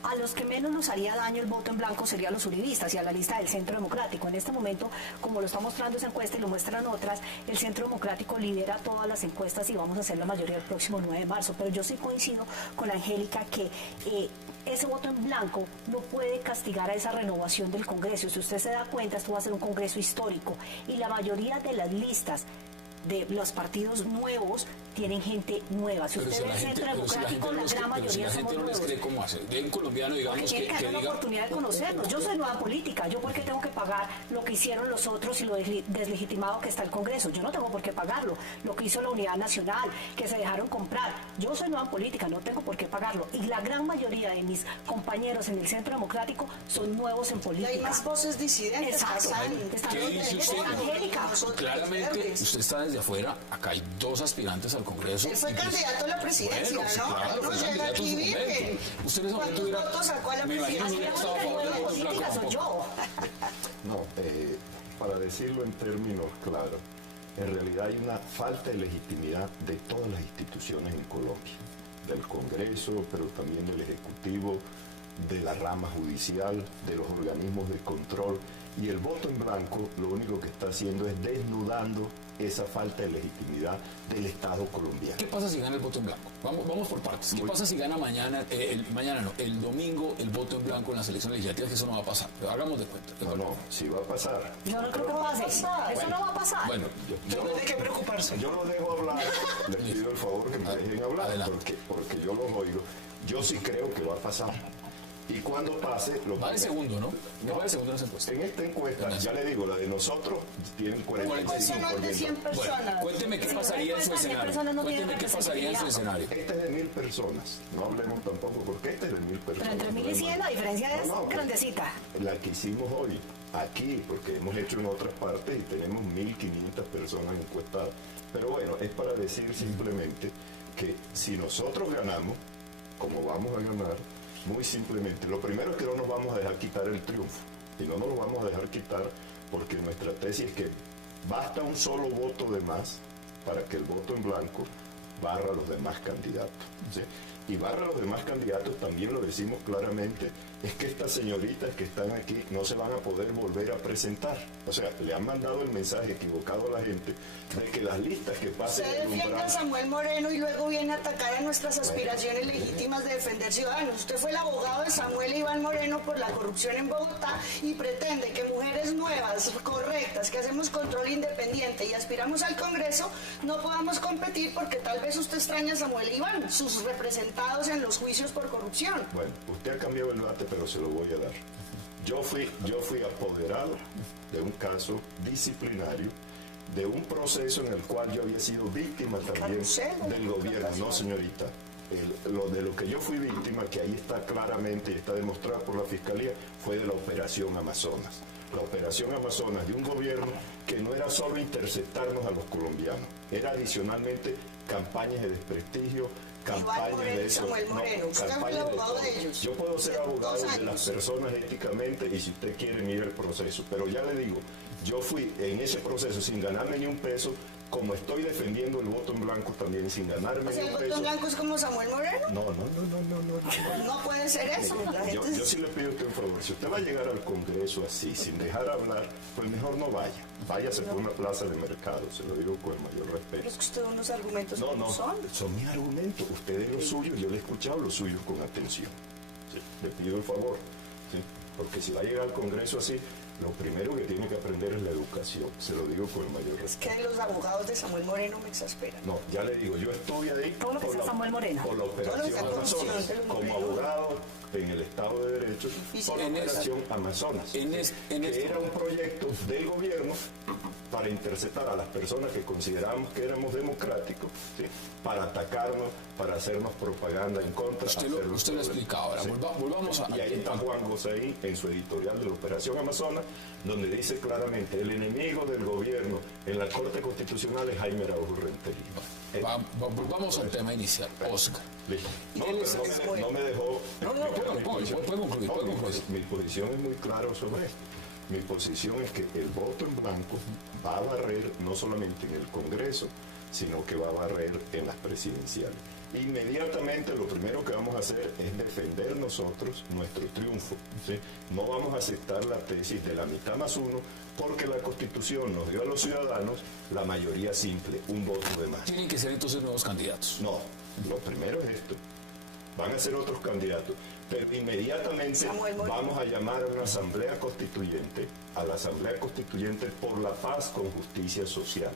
a los que menos nos haría daño el voto en blanco serían los uribistas y a la lista del Centro Democrático. En este momento, como lo está mostrando esa encuesta y lo muestran otras, el Centro Democrático lidera todas las encuestas y vamos a hacer la mayoría el próximo 9 de marzo. Pero yo sí coincido con Angélica que ese voto en blanco no puede castigar a esa renovación del Congreso. Si usted se da cuenta, esto va a ser un Congreso histórico y la mayoría de las listas de los partidos nuevos tienen gente nueva. Si usted ve el Centro Democrático, la gran mayoría somos nuevos. Pero si la gente no les cree, ¿cómo hace? De un colombiano, digamos, que diga... la oportunidad de conocernos. Yo soy nueva política. ¿Yo por qué tengo que pagar lo que hicieron los otros y lo deslegitimado que está el Congreso? Yo no tengo por qué pagarlo. Lo que hizo la Unidad Nacional, que se dejaron comprar. Yo soy nueva política, no tengo por qué pagarlo. Y la gran mayoría de mis compañeros en el Centro Democrático son nuevos en política. Y hay más voces disidentes. Exacto. ¿Qué dice usted? Angélica. Claramente, usted está desde afuera. Acá hay 2 aspirantes al Congreso. Él fue candidato a la presidencia, bueno, sí, ¿no? claro, No fue llega candidato aquí en su virgen. momento. Usted en ese momento ¿Cuántos hubiera... votos sacó a la Me imagino presidencia? que estaba a favor del voto en blanco Soy tampoco. yo. No, para decirlo en términos claros, en realidad hay una falta de legitimidad de todas las instituciones en Colombia, del Congreso, pero también del Ejecutivo, de la rama judicial, de los organismos de control, y el voto en blanco lo único que está haciendo es desnudando esa falta de legitimidad del Estado colombiano. ¿Qué pasa si gana el voto en blanco? Vamos por partes. ¿Qué pasa si gana el domingo el voto en blanco en las elecciones legislativas? Que eso no va a pasar. Pero hagamos de cuenta. No, sí va a pasar. Yo no creo que pase. Eso no va a pasar. Bueno, No tiene que preocuparse. Yo lo dejo hablar, les pido el favor que me dejen hablar, porque yo los oigo. Yo sí creo que va a pasar. Y cuando pase... Va de segundo, ¿no? No va de segundo en esa encuesta. En esta encuesta, ya le digo, la de nosotros tienen 45%. No es de 100 personas. Bueno, cuénteme qué pasaría en su escenario. Cuénteme qué pasaría en su escenario. Este es de 1000 personas. No hablemos tampoco, porque este es de 1000 personas. Pero entre 1000 y 100 la diferencia es grandecita. La que hicimos hoy, aquí, porque hemos hecho en otras partes y tenemos 1500 personas encuestadas. Pero bueno, es para decir simplemente que si nosotros ganamos, como vamos a ganar, muy simplemente, lo primero es que no nos vamos a dejar quitar el triunfo, y no nos lo vamos a dejar quitar porque nuestra tesis es que basta un solo voto de más para que el voto en blanco barra a los demás candidatos, ¿sí? Y barra a los demás candidatos también lo decimos claramente es que estas señoritas que están aquí no se van a poder volver a presentar. O sea, le han mandado el mensaje equivocado a la gente de que las listas que pasen... Usted defiende a Samuel Moreno y luego viene a atacar a nuestras aspiraciones legítimas de defender ciudadanos. Usted fue el abogado de Samuel e Iván Moreno por la corrupción en Bogotá y pretende que mujeres nuevas, correctas, que hacemos control independiente y aspiramos al Congreso, no podamos competir porque tal vez usted extraña a Samuel e Iván, sus representados en los juicios por corrupción. Bueno, usted ha cambiado el debate, pero se lo voy a dar. Yo fui apoderado de un caso disciplinario, de un proceso en el cual yo había sido víctima también del gobierno. No, señorita. De lo que yo fui víctima, que ahí está claramente y está demostrado por la Fiscalía, fue de la Operación Amazonas. La Operación Amazonas de un gobierno que no era solo interceptarnos a los colombianos, era adicionalmente campañas de desprestigio, campañas de eso. Samuel Moreno, usted fue el abogado de ellos. Yo puedo ser abogado de las personas éticamente y si usted quiere mira el proceso, pero ya le digo, yo fui en ese proceso sin ganarme ni un peso, como estoy defendiendo el voto en blanco también sin ganarme ni un peso. ¿El voto en blanco es como Samuel Moreno? No. No puede ser eso. Yo sí le pido a usted un favor, si usted va a llegar al Congreso así, sin dejar hablar, pues mejor no vaya. Váyase por una plaza de mercado, se lo digo con el mayor respeto. Pero es que usted unos argumentos no son mis argumentos. Usted es los suyos, yo le he escuchado los suyos con atención. ¿Sí? Le pido el favor, ¿sí? Porque si va a llegar al Congreso así, lo primero que tiene que aprender es la educación. Se lo digo con el mayor respeto. Es que los abogados de Samuel Moreno me exasperan. No, ya le digo, yo estuve ahí todo lo que sea Samuel Moreno. por la Operación Amazonas, como abogado en el Estado de Derecho, por la Operación Amazonas, que era un proyecto del gobierno para interceptar a las personas que considerábamos que éramos democráticos, ¿sí? Para atacarnos, para hacernos propaganda en contra. Usted lo explicaba. Ahora, ¿sí? volvamos a... Y ahí está Juan Gosaín en su editorial de la Operación Amazonas, donde dice claramente, el enemigo del gobierno en la Corte Constitucional es Jaime Araújo Rentería. Volvamos al tema inicial, Oscar. Listo. No me dejó... puede concluir. Mi posición es muy clara sobre esto. Mi posición es que el voto en blanco va a barrer no solamente en el Congreso, sino que va a barrer en las presidenciales. Inmediatamente lo primero que vamos a hacer es defender nosotros nuestro triunfo, ¿sí? No vamos a aceptar la tesis de la mitad más uno, porque la Constitución nos dio a los ciudadanos la mayoría simple, un voto de más. Tienen que ser entonces nuevos candidatos. No, lo primero es esto. Van a ser otros candidatos, pero inmediatamente vamos a llamar a una asamblea constituyente, a la asamblea constituyente por la paz con justicia social.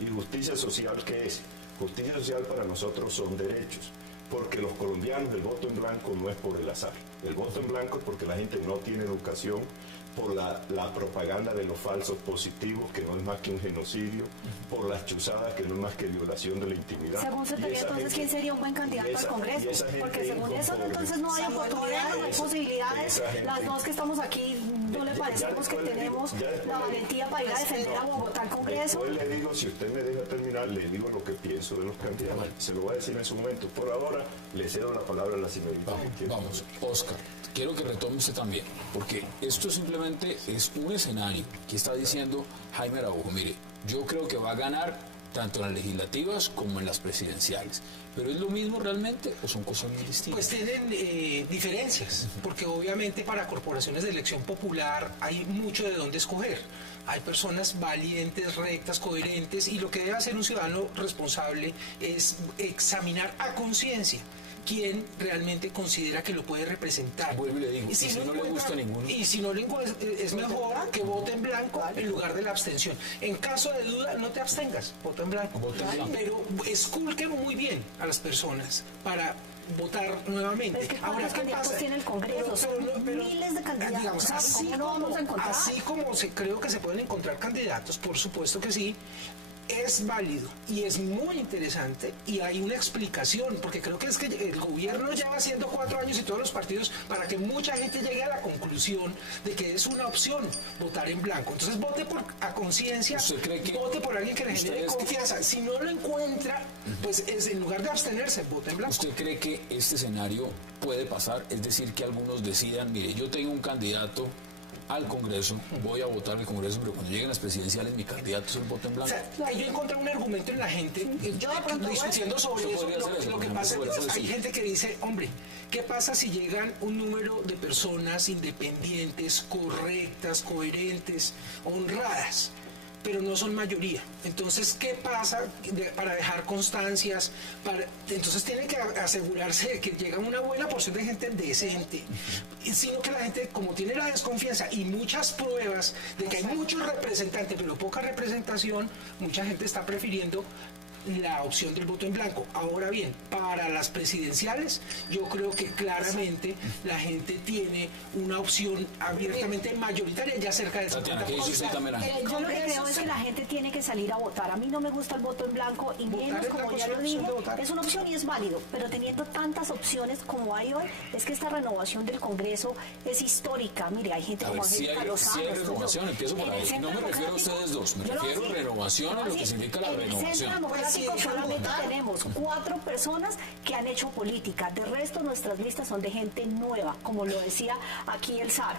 ¿Y justicia social qué es? Justicia social para nosotros son derechos, porque los colombianos el voto en blanco no es por el azar. El voto en blanco es porque la gente no tiene educación, por la propaganda de los falsos positivos, que no es más que un genocidio, por las chuzadas, que no es más que violación de la intimidad. Según se entonces, gente, ¿quién sería un buen candidato al Congreso? Porque según eso, entonces no hay oportunidades, no hay posibilidades. Las dos que estamos aquí, ¿no le parecemos que tenemos la valentía para ir a defender a Bogotá al Congreso? Después le digo, si usted me deja terminar, le digo lo que pienso de los candidatos. Se lo voy a decir en su momento. Por ahora, le cedo la palabra a la señorita. Vamos, Oscar. Quiero que retome usted también, porque esto simplemente es un escenario que está diciendo Jaime Araújo. Mire, yo creo que va a ganar tanto en las legislativas como en las presidenciales. ¿Pero es lo mismo realmente o son cosas muy distintas? Pues tienen diferencias, porque obviamente para corporaciones de elección popular hay mucho de dónde escoger. Hay personas valientes, rectas, coherentes, y lo que debe hacer un ciudadano responsable es examinar a conciencia quién realmente considera que lo puede representar. Vuelvo y le digo, y si no le gusta ninguno. Y si no le gusta, es mejor que vote en blanco en lugar de la abstención. En caso de duda, no te abstengas, voto en blanco. Pero esculquen muy bien a las personas para votar nuevamente. Es que ahora ¿qué pasa? Tiene el Congreso, pero miles de candidatos. Digamos, así como creo que se pueden encontrar candidatos, por supuesto que sí. Es válido y es muy interesante y hay una explicación, porque creo que es que el gobierno lleva haciendo 4 años y todos los partidos para que mucha gente llegue a la conclusión de que es una opción votar en blanco. Entonces vote a conciencia, vote por alguien que le genere confianza. Si no lo encuentra, pues en lugar de abstenerse, vote en blanco. ¿Usted cree que este escenario puede pasar? Es decir, que algunos decidan, mire, yo tengo un candidato al Congreso, voy a votar al Congreso, pero cuando lleguen las presidenciales mi candidato es el voto en O blanco. sea, yo encontré un argumento en la gente, Yo de pronto, discutiendo sobre usted eso. podría hacer eso, Lo que no pasa puede es hacer que hay eso. gente que dice, hombre, ¿qué pasa si llegan un número de personas independientes, correctas, coherentes, honradas, pero no son mayoría? Entonces, ¿qué pasa para dejar constancias? Entonces tiene que asegurarse de que llega una buena porción de gente decente, sino que la gente, como tiene la desconfianza y muchas pruebas de que hay muchos representantes, pero poca representación, mucha gente está prefiriendo la opción del voto en blanco. Ahora bien, para las presidenciales, yo creo que claramente la gente tiene una opción abiertamente mayoritaria, ya cerca del 50%. Tatiana, ¿qué dice usted también? Yo lo que creo es que la gente tiene que salir a votar. A mí no me gusta el voto en blanco y Votar menos, en como blanco ya es lo una dije, opción de votar. es una opción y es válido. Pero teniendo tantas opciones como hay hoy, es que esta renovación del Congreso es histórica. Mire, hay gente A como ver, si Angélica hay Lozano. renovación, empiezo por En el ahí. Centro No me refiero a ustedes Democrático, dos, me yo lo refiero voy a renovación, a lo que significa la En el Centro renovación. Democrático Pues sí, solamente votar. tenemos 4 personas que han hecho política. De resto, nuestras listas son de gente nueva, como lo decía aquí el SAR.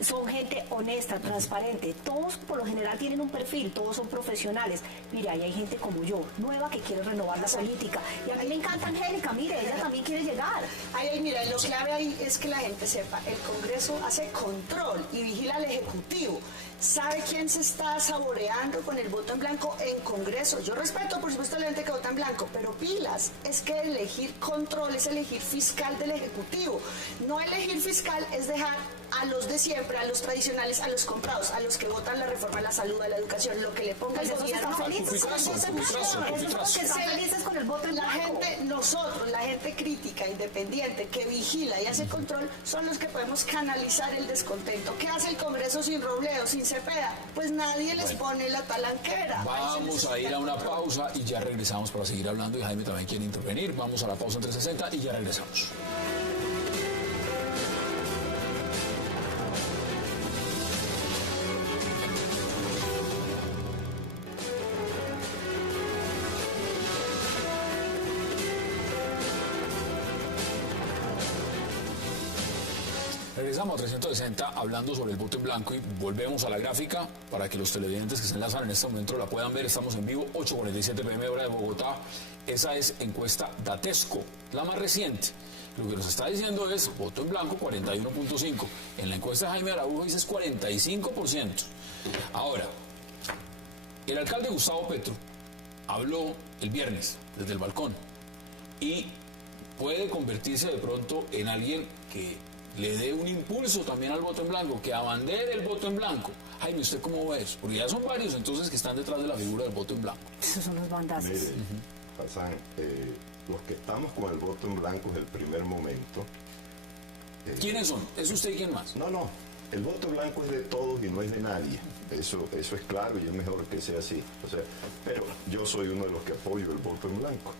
Son gente honesta, transparente. Todos por lo general tienen un perfil, todos son profesionales. Mire, ahí hay gente como yo, nueva, que quiere renovar la política. Y a mí me encanta Angélica, mire, ella también quiere llegar. Ay, mira, lo clave ahí es que la gente sepa, el Congreso hace control y vigila al Ejecutivo. ¿Sabe quién se está saboreando con el voto en blanco en Congreso? Yo respeto, por supuesto, a la gente que vota en blanco, pero pilas, es que elegir control es elegir fiscal del Ejecutivo. No elegir fiscal es dejar a los de siempre, a los tradicionales, a los comprados, a los que votan la reforma a la salud, a la educación, lo que le ponga el Pues esos gobierno. están felices con el voto en blanco. Esos son los que están felices con el voto en La blanco. gente, nosotros, la gente crítica, independiente, que vigila y hace control, son los que podemos canalizar el descontento. ¿Qué hace el Congreso sin Robledo, sin Cepeda? Pues nadie les pone la talanquera. Vamos a ir a una pausa y ya regresamos para seguir hablando y Jaime también quiere intervenir. Vamos a la pausa en 360 y ya regresamos. Regresamos a 360 hablando sobre el voto en blanco y volvemos a la gráfica para que los televidentes que se enlazan en este momento la puedan ver. Estamos en vivo, 8:47 p.m. hora de Bogotá. Esa es encuesta Datesco, la más reciente. Lo que nos está diciendo es voto en blanco 41.5. En la encuesta de Jaime Araújo dice es 45%. Ahora, el alcalde Gustavo Petro habló el viernes desde el balcón y puede convertirse de pronto en alguien que le dé un impulso también al voto en blanco, que abandere el voto en blanco. Jaime, ¿usted cómo ve eso? Porque ya son varios entonces que están detrás de la figura del voto en blanco. Esos son los bandazos. Mire, Hassan, los que estamos con el voto en blanco es el primer momento. ¿Quiénes son? ¿Es usted y quién más? No, el voto blanco es de todos y no es de nadie. Eso es claro y es mejor que sea así. O sea, pero yo soy uno de los que apoyo el voto en blanco.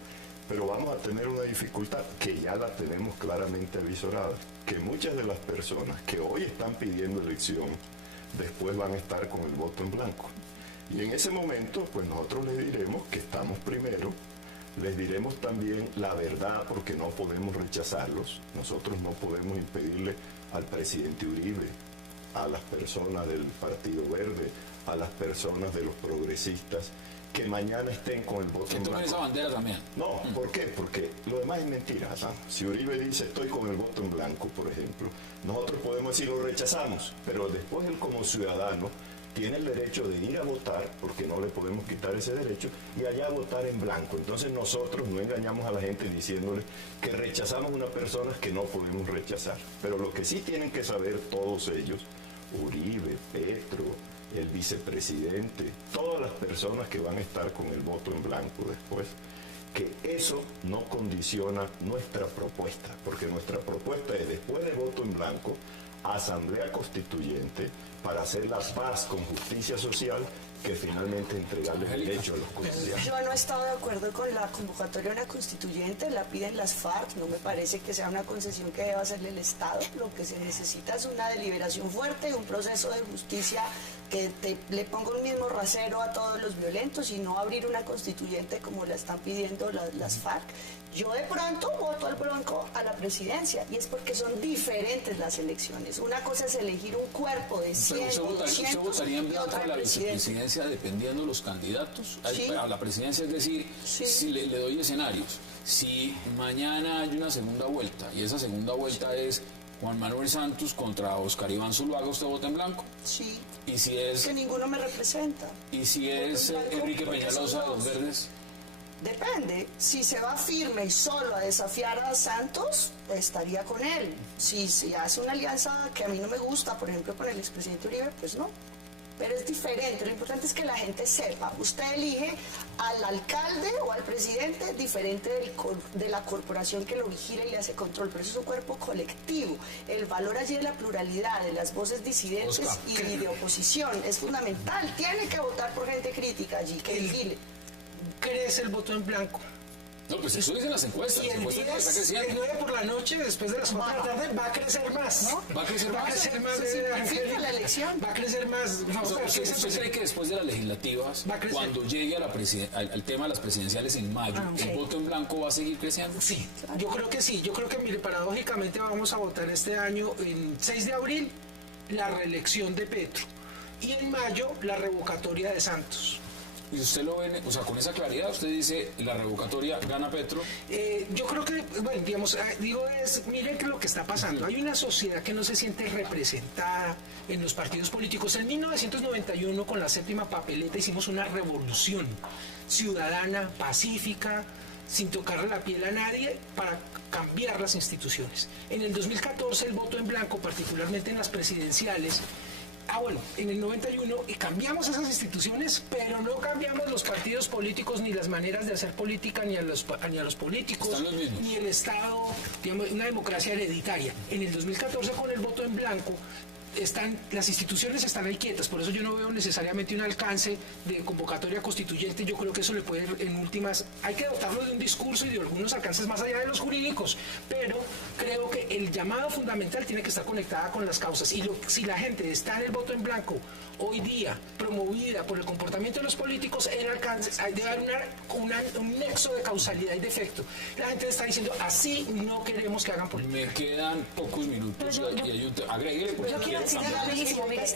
Pero vamos a tener una dificultad que ya la tenemos claramente avisorada, que muchas de las personas que hoy están pidiendo elección después van a estar con el voto en blanco. Y en ese momento, pues nosotros les diremos que estamos primero, les diremos también la verdad porque no podemos rechazarlos, nosotros no podemos impedirle al presidente Uribe, a las personas del Partido Verde, a las personas de los progresistas, que mañana estén con el voto Que en tomen blanco. esa bandera también. No, ¿por qué? Porque lo demás es mentira, Hassan. Si Uribe dice estoy con el voto en blanco, por ejemplo, nosotros podemos decir lo rechazamos, pero después él como ciudadano tiene el derecho de ir a votar, porque no le podemos quitar ese derecho, y allá votar en blanco. Entonces nosotros no engañamos a la gente diciéndole que rechazamos una persona que no podemos rechazar. Pero lo que sí tienen que saber todos ellos, Uribe, Petro, el vicepresidente, todas las personas que van a estar con el voto en blanco después, que eso no condiciona nuestra propuesta, porque nuestra propuesta es después de voto en blanco, asamblea constituyente para hacer la paz con justicia social, que finalmente entregarle el derecho a los colombianos. Yo no he estado de acuerdo con la convocatoria de una constituyente, la piden las FARC, no me parece que sea una concesión que deba hacerle el Estado. Lo que se necesita es una deliberación fuerte y un proceso de justicia que le ponga un mismo rasero a todos los violentos y no abrir una constituyente como la están pidiendo las FARC. Yo de pronto voto al blanco a la presidencia y es porque son diferentes las elecciones. Una cosa es elegir un cuerpo de 100 ¿Usted votaría en blanco a la vicepresidencia dependiendo de los candidatos? Sí. A la presidencia, es decir, Sí. si le doy escenarios. Si mañana hay una segunda vuelta y esa segunda vuelta es Juan Manuel Santos contra Oscar Iván Zuluaga, ¿usted vota en blanco? Sí. Y si es, Que ninguno me representa. y si es Voto en blanco Enrique porque Peñalosa son de los dos. Verdes. Depende, si se va firme y solo a desafiar a Santos, estaría con él. Si hace una alianza que a mí no me gusta, por ejemplo con el expresidente Uribe, pues no. Pero es diferente, lo importante es que la gente sepa, usted elige al alcalde o al presidente diferente de la corporación que lo vigila y le hace control, pero eso es un cuerpo colectivo. El valor allí es la pluralidad de las voces disidentes Oscar. y de oposición, es fundamental, tiene que votar por gente crítica allí, que vigile. Crece el voto en blanco. No, pues eso dicen las encuestas. Y Las el encuestas 10, está el creciendo. 9 por la noche, después de las 4 de la tarde, va a crecer más. ¿No? ¿Va a crecer Va a más? crecer más. Se simplifica la elección. Va a crecer más. No, O sea, pero ¿Usted sí, cree que después de las legislativas, Va a crecer. cuando llegue a al tema de las presidenciales en mayo, Ah, ok. el voto en blanco va a seguir creciendo? Sí, yo creo que sí. Yo creo que, mire, paradójicamente vamos a votar este año, en 6 de abril, la reelección de Petro. Y en mayo, la revocatoria de Santos. Y usted lo ve, o sea, con esa claridad, usted dice, la revocatoria gana Petro. Yo creo que, bueno, digamos, miren que lo que está pasando. Hay una sociedad que no se siente representada en los partidos políticos. En 1991, con la séptima papeleta, hicimos una revolución ciudadana, pacífica, sin tocarle la piel a nadie, para cambiar las instituciones. En el 2014, el voto en blanco, particularmente en las presidenciales, bueno, en el 91 cambiamos esas instituciones, pero no cambiamos los partidos políticos ni las maneras de hacer política ni a los políticos, Están los mismos. ni el Estado, digamos, una democracia hereditaria. En el 2014 con el voto en blanco las instituciones están ahí quietas, por eso yo no veo necesariamente un alcance de convocatoria constituyente. Yo creo que eso le puede, en últimas, hay que dotarlo de un discurso y de algunos alcances más allá de los jurídicos, pero creo que el llamado fundamental tiene que estar conectada con las causas, y si la gente está en el voto en blanco hoy día, promovida por el comportamiento de los políticos, el alcance, debe haber un nexo de causalidad y de efecto. La gente está diciendo, así no queremos que hagan política. Me quedan pocos minutos y hay un tema. Agréguele, porque Yo quiero decir también. rapidísimo, mire,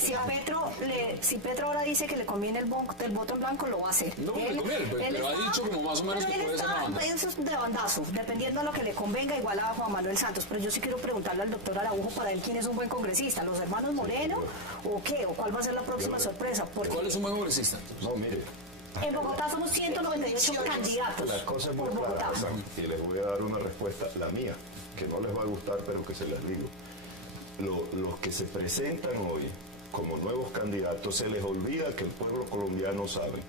si Petro ahora dice que le conviene el voto en blanco, lo va a hacer. No, le conviene, pero ha dicho como más o menos pero que él puede ser está- una banda. Eso es de bandazo, dependiendo de lo que le convenga, igual a Juan Manuel Santos. Pero yo sí quiero preguntarle al doctor Araujo, para él, ¿quién es un buen congresista? ¿Los hermanos Moreno o qué? ¿O cuál va a ser la próxima sorpresa? Porque ¿Cuál es un buen congresista? No, mire, en Bogotá somos 198 candidatos la cosa es muy por Bogotá. clara, y les voy a dar una respuesta, la mía, que no les va a gustar, pero que se las digo. Los que se presentan hoy como nuevos candidatos, se les olvida que el pueblo colombiano sabe,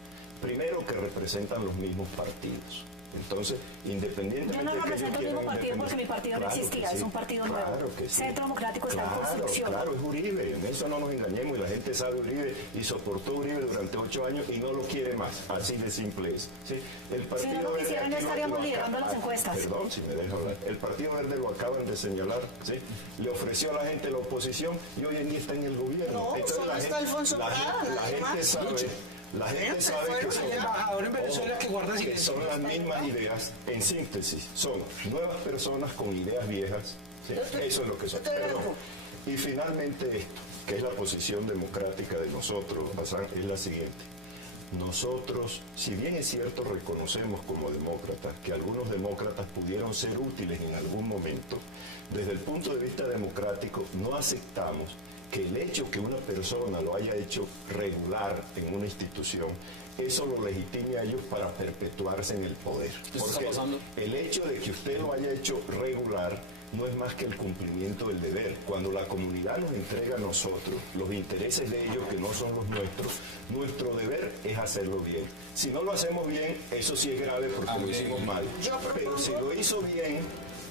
primero, que representan los mismos partidos. Entonces, independientemente Yo no de que represento el ellos mismo quieran partido porque mi partido no Claro que existía, sí, es un partido nuevo. claro que sí. Centro Democrático está en construcción. Claro, es Uribe, en eso no nos engañemos, y la gente sabe Uribe y soportó Uribe durante 8 años y no lo quiere más, así de simple es. ¿Sí? El Si no lo Verde quisieran, aquí no estaríamos lo liderando las encuestas. Perdón, si me deja hablar. El Partido Verde lo acaban de señalar, ¿sí? Le ofreció a la gente la oposición y hoy en día está en el gobierno. No, solo está Alfonso Prada, la nadie gente más. sabe, la gente sabe que El son, embajador en Venezuela que guarda que silencio. son las mismas ideas, en síntesis, son nuevas personas con ideas viejas, ¿sí? Eso es lo que son. Perdón. Y finalmente esto, que es la posición democrática de nosotros, Hassan, es la siguiente. Nosotros, si bien es cierto, reconocemos como demócratas que algunos demócratas pudieron ser útiles en algún momento, desde el punto de vista democrático no aceptamos que el hecho que una persona lo haya hecho regular en una institución, eso lo legitime a ellos para perpetuarse en el poder. ¿Eso está Porque pasando? el hecho de que usted lo haya hecho regular no es más que el cumplimiento del deber. Cuando la comunidad nos entrega a nosotros los intereses de ellos, que no son los nuestros, nuestro deber es hacerlo bien. Si no lo hacemos bien, eso sí es grave porque lo hicimos mal. Pero si lo hizo bien,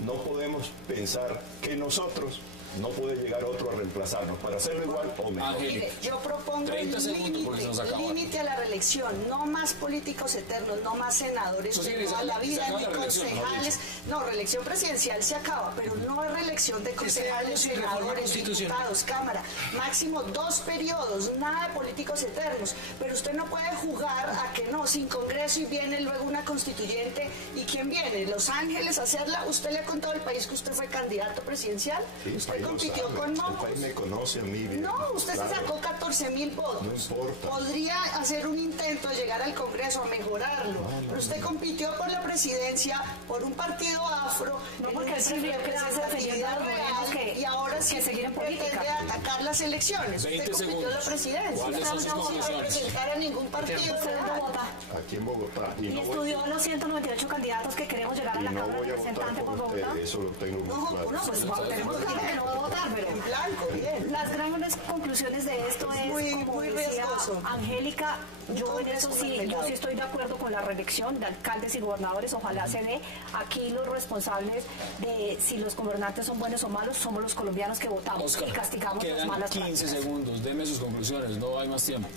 no podemos pensar que nosotros No puede llegar otro a reemplazarnos para hacerlo igual o mejor. Mire, yo propongo 30 segundos porque se nos acaba. límite a la reelección, no más políticos eternos, no más senadores Eso sí, de toda la se vida, acaba ni la reelección, concejales. No, reelección presidencial se acaba, pero no es reelección de concejales, sin reforma senadores, constitucional. diputados, Cámara. Máximo 2 periodos, nada de políticos eternos. Pero usted no puede jugar a que no, sin Congreso y viene luego una constituyente. ¿Y quién viene? ¿Los Ángeles a hacerla? ¿Usted le ha contado al país que usted fue candidato presidencial? Sí, el ¿Usted país lo compitió sabe. con El Mocos? país me conoce a mí bien. No, usted Claro. se sacó 14.000 votos. No importa. Podría hacer un intento de llegar al Congreso a mejorarlo. Pero usted compitió por la presidencia, por un partido afro, No, en porque una él prefirió quedarse defendiendo representatividad a los gobiernos real, que- y ahora sí que seguir en pretende política. atacar las elecciones. 20 Usted compitió en la segundos. presidencia. ¿Cuáles son sus Usted no va a conclusiones? representar a ningún partido Usted es de real. Bogotá Aquí en Bogotá. y no voy- estudió los 198 candidatos que queremos llegar a y la no Cámara de voy a votar Representantes por por Bogotá. ustedes, eso lo tengo muy No, claro. no, pues Tenemos claro que no va a votar, pero en blanco, bien. las grandes conclusiones de esto es, muy- como muy decía riesgoso. Angélica, yo en eso sí, yo mermelado. sí estoy de acuerdo con la reelección de alcaldes y gobernadores, ojalá se dé. Aquí los responsables de si los gobernantes son buenos o malos somos los colombianos que votamos Oscar, y castigamos las quedan malas 15 prácticas. segundos. Deme sus conclusiones, no hay más tiempo.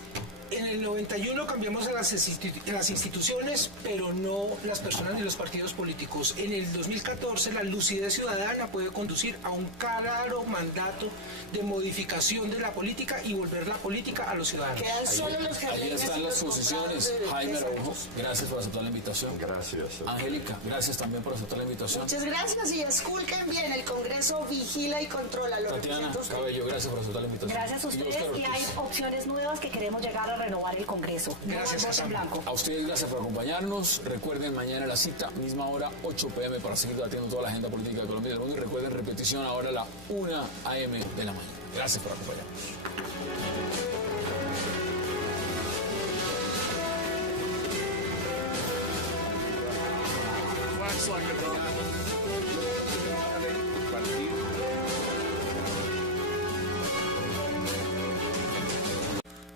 En el 91 cambiamos a las instituciones, pero no las personas ni los partidos políticos. En el 2014 la lucidez ciudadana puede conducir a un claro mandato de modificación de la política y volver la política a los ciudadanos. Quedan solo los Ahí jardines están y las los posiciones. comprados de Jaime Araujo, Santos. gracias por aceptar la invitación. Gracias. Angélica, gracias también por aceptar la invitación. Muchas gracias y esculquen bien, el Congreso vigila y controla, lo Tatiana representa usted. Cabello, gracias por aceptar la invitación. Gracias a Y ustedes Óscar y hay Ortiz. opciones nuevas que queremos llegar a renovar el Congreso. No Gracias, al voto en Hassan. blanco. A ustedes gracias por acompañarnos. Recuerden mañana la cita, misma hora, 8 p.m. para seguir debatiendo toda la agenda política de Colombia y del mundo. Y recuerden repetición ahora a la 1 a.m. de la mañana. Gracias por acompañarnos.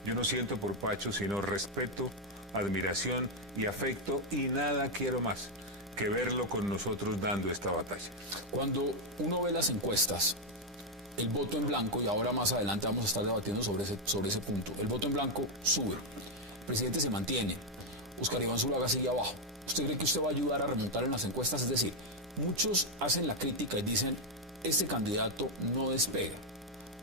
Yo no siento por Pacho sino respeto, admiración y afecto, y nada quiero más que verlo con nosotros dando esta batalla. Cuando uno ve las encuestas, el voto en blanco, y ahora más adelante vamos a estar debatiendo sobre ese punto, el voto en blanco sube, el presidente se mantiene, Óscar Iván Zuluaga sigue abajo. ¿Usted cree que usted va a ayudar a remontar en las encuestas? Es decir, muchos hacen la crítica y dicen, este candidato no despega.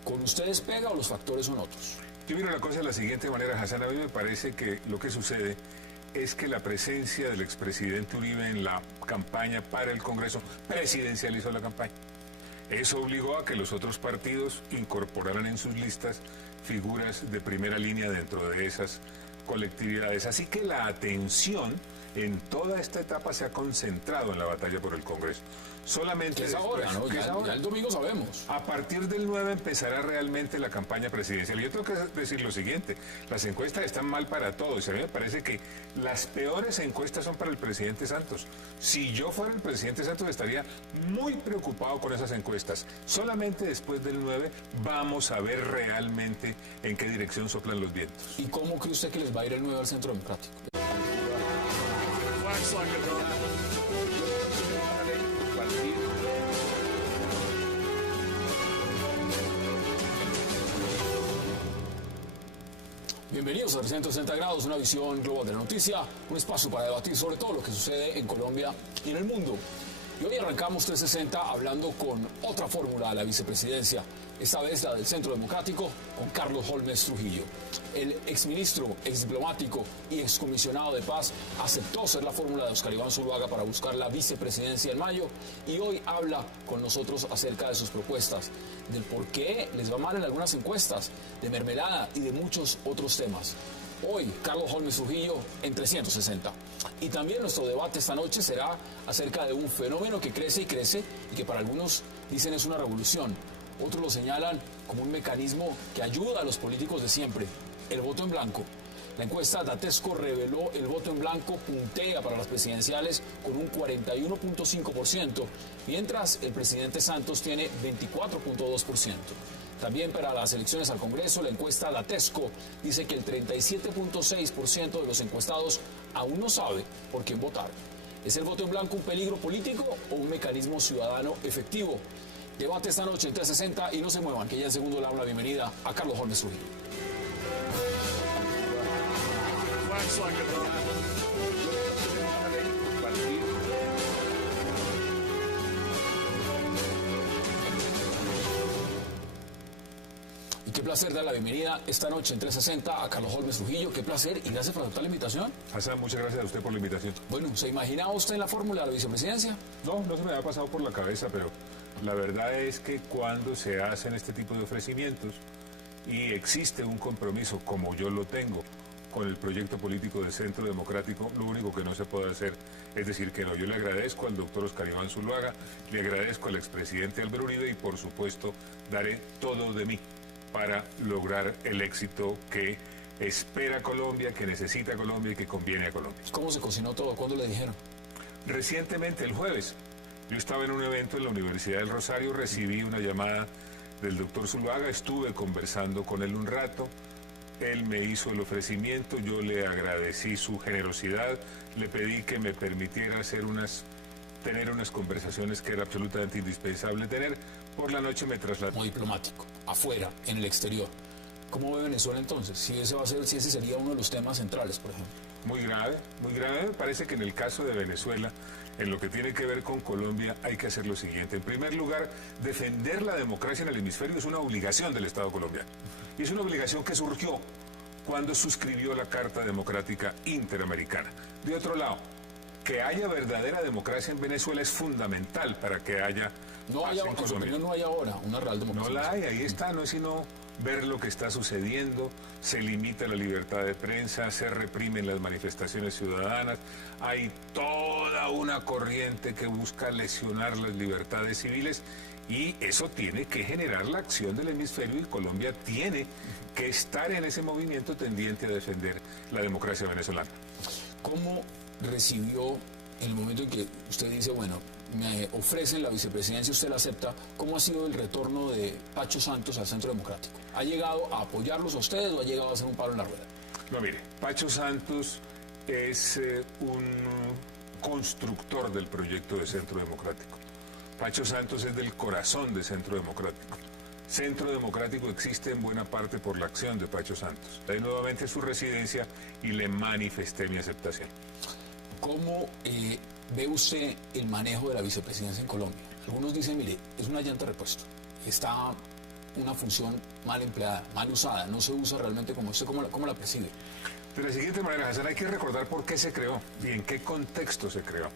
¿Con usted despega o los factores son otros? Yo miro la cosa de la siguiente manera, Hassan. A mí me parece que lo que sucede es que la presencia del expresidente Uribe en la campaña para el Congreso presidencializó la campaña. Eso obligó a que los otros partidos incorporaran en sus listas figuras de primera línea dentro de esas colectividades. Así que la atención en toda esta etapa se ha concentrado en la batalla por el Congreso. Solamente Que es después, ahora, ¿no? que es ahora. Ya el domingo sabemos. A partir del 9 empezará realmente la campaña presidencial. Y yo tengo que decir lo siguiente, las encuestas están mal para todos. A mí me parece que las peores encuestas son para el presidente Santos. Si yo fuera el presidente Santos estaría muy preocupado con esas encuestas. Solamente después del 9 vamos a ver realmente en qué dirección soplan los vientos. ¿Y cómo cree usted que les va a ir el 9 al Centro Democrático? Bienvenidos a 360 grados, una visión global de la noticia, un espacio para debatir sobre todo lo que sucede en Colombia y en el mundo. Y hoy arrancamos 360 hablando con otra fórmula de la vicepresidencia, esta vez la del Centro Democrático, con Carlos Holmes Trujillo. El exministro, exdiplomático y excomisionado de paz aceptó ser la fórmula de Óscar Iván Zuluaga para buscar la vicepresidencia en mayo y hoy habla con nosotros acerca de sus propuestas, del por qué les va mal en algunas encuestas, de mermelada y de muchos otros temas. Hoy, Carlos Holmes Trujillo en 360. Y también nuestro debate esta noche será acerca de un fenómeno que crece y crece y que para algunos dicen es una revolución. Otros lo señalan como un mecanismo que ayuda a los políticos de siempre, el voto en blanco. La encuesta Datesco reveló el voto en blanco puntea para las presidenciales con un 41.5%, mientras el presidente Santos tiene 24.2%. También para las elecciones al Congreso, la encuesta Datesco dice que el 37.6% de los encuestados aún no sabe por quién votar. ¿Es el voto en blanco un peligro político o un mecanismo ciudadano efectivo? Debate esta noche en 360 y no se muevan, que ya en segundo le damos la bienvenida a Carlos Holmes Trujillo. Y qué placer dar la bienvenida esta noche en 360 a Carlos Holmes Trujillo. Qué placer y gracias por aceptar la invitación. Hassan, muchas gracias a usted por la invitación. Bueno, ¿se imaginaba usted en la fórmula de la vicepresidencia? No se me había pasado por la cabeza, pero la verdad es que cuando se hacen este tipo de ofrecimientos y existe un compromiso, como yo lo tengo, con el proyecto político de Centro Democrático, lo único que no se puede hacer es decir que no. Yo le agradezco al doctor Oscar Iván Zuluaga, le agradezco al expresidente Álvaro Uribe y por supuesto daré todo de mí para lograr el éxito que espera Colombia, que necesita Colombia y que conviene a Colombia. ¿Cómo se cocinó todo? ¿Cuándo le dijeron? Recientemente, el jueves, yo estaba en un evento en la Universidad del Rosario, recibí una llamada del doctor Zuluaga, estuve conversando con él un rato, él me hizo el ofrecimiento, yo le agradecí su generosidad, le pedí que me permitiera tener unas conversaciones que era absolutamente indispensable tener. Por la noche me trasladé. Como diplomático, afuera, en el exterior. ¿Cómo ve Venezuela entonces? Si ese sería uno de los temas centrales, por ejemplo. Muy grave, muy grave. Me parece que en el caso de Venezuela, en lo que tiene que ver con Colombia, hay que hacer lo siguiente. En primer lugar, defender la democracia en el hemisferio es una obligación del Estado colombiano. Y es una obligación que surgió cuando suscribió la Carta Democrática Interamericana. De otro lado, que haya verdadera democracia en Venezuela es fundamental para que haya no hay, en su opinión, no hay ahora una real democracia. No la hay, ahí está, no es sino ver lo que está sucediendo, se limita la libertad de prensa, se reprimen las manifestaciones ciudadanas, hay toda una corriente que busca lesionar las libertades civiles y eso tiene que generar la acción del hemisferio y Colombia tiene que estar en ese movimiento tendiente a defender la democracia venezolana. ¿Cómo recibió en el momento en que usted dice, bueno, me ofrecen la vicepresidencia, usted la acepta? ¿Cómo ha sido el retorno de Pacho Santos al Centro Democrático? ¿Ha llegado a apoyarlos a ustedes o ha llegado a hacer un palo en la rueda? No, mire, Pacho Santos es un constructor del proyecto de Centro Democrático. Pacho Santos es del corazón de Centro Democrático. Centro Democrático existe en buena parte por la acción de Pacho Santos. Ahí nuevamente su residencia y le manifesté mi aceptación. ¿Cómo ve usted el manejo de la vicepresidencia en Colombia? Algunos dicen, mire, es una llanta de repuesto. Está una función mal empleada, mal usada, no se usa realmente como usted, ¿cómo la percibe? De la siguiente manera, Hassan, hay que recordar por qué se creó y en qué contexto se creó.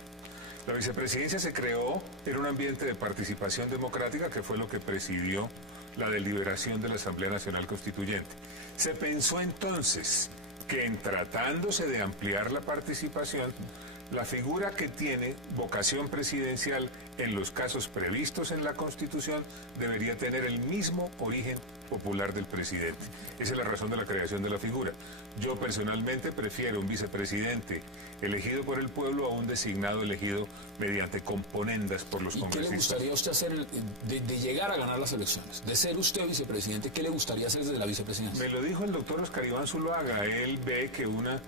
La vicepresidencia se creó en un ambiente de participación democrática que fue lo que presidió la deliberación de la Asamblea Nacional Constituyente. Se pensó entonces que en tratándose de ampliar la participación, la figura que tiene vocación presidencial en los casos previstos en la Constitución debería tener el mismo origen popular del presidente. Esa es la razón de la creación de la figura. Yo personalmente prefiero un vicepresidente elegido por el pueblo a un designado elegido mediante componendas por los congresistas. ¿Qué le gustaría a usted hacer de llegar a ganar las elecciones? De ser usted vicepresidente, ¿qué le gustaría hacer desde la vicepresidencia? Me lo dijo el doctor Oscar Iván Zuluaga. Él ve que una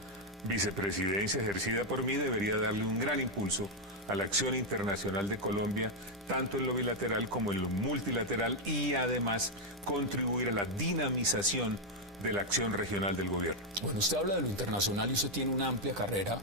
vicepresidencia ejercida por mí debería darle un gran impulso a la acción internacional de Colombia, tanto en lo bilateral como en lo multilateral, y además contribuir a la dinamización de la acción regional del gobierno. Bueno, usted habla de lo internacional y usted tiene una amplia carrera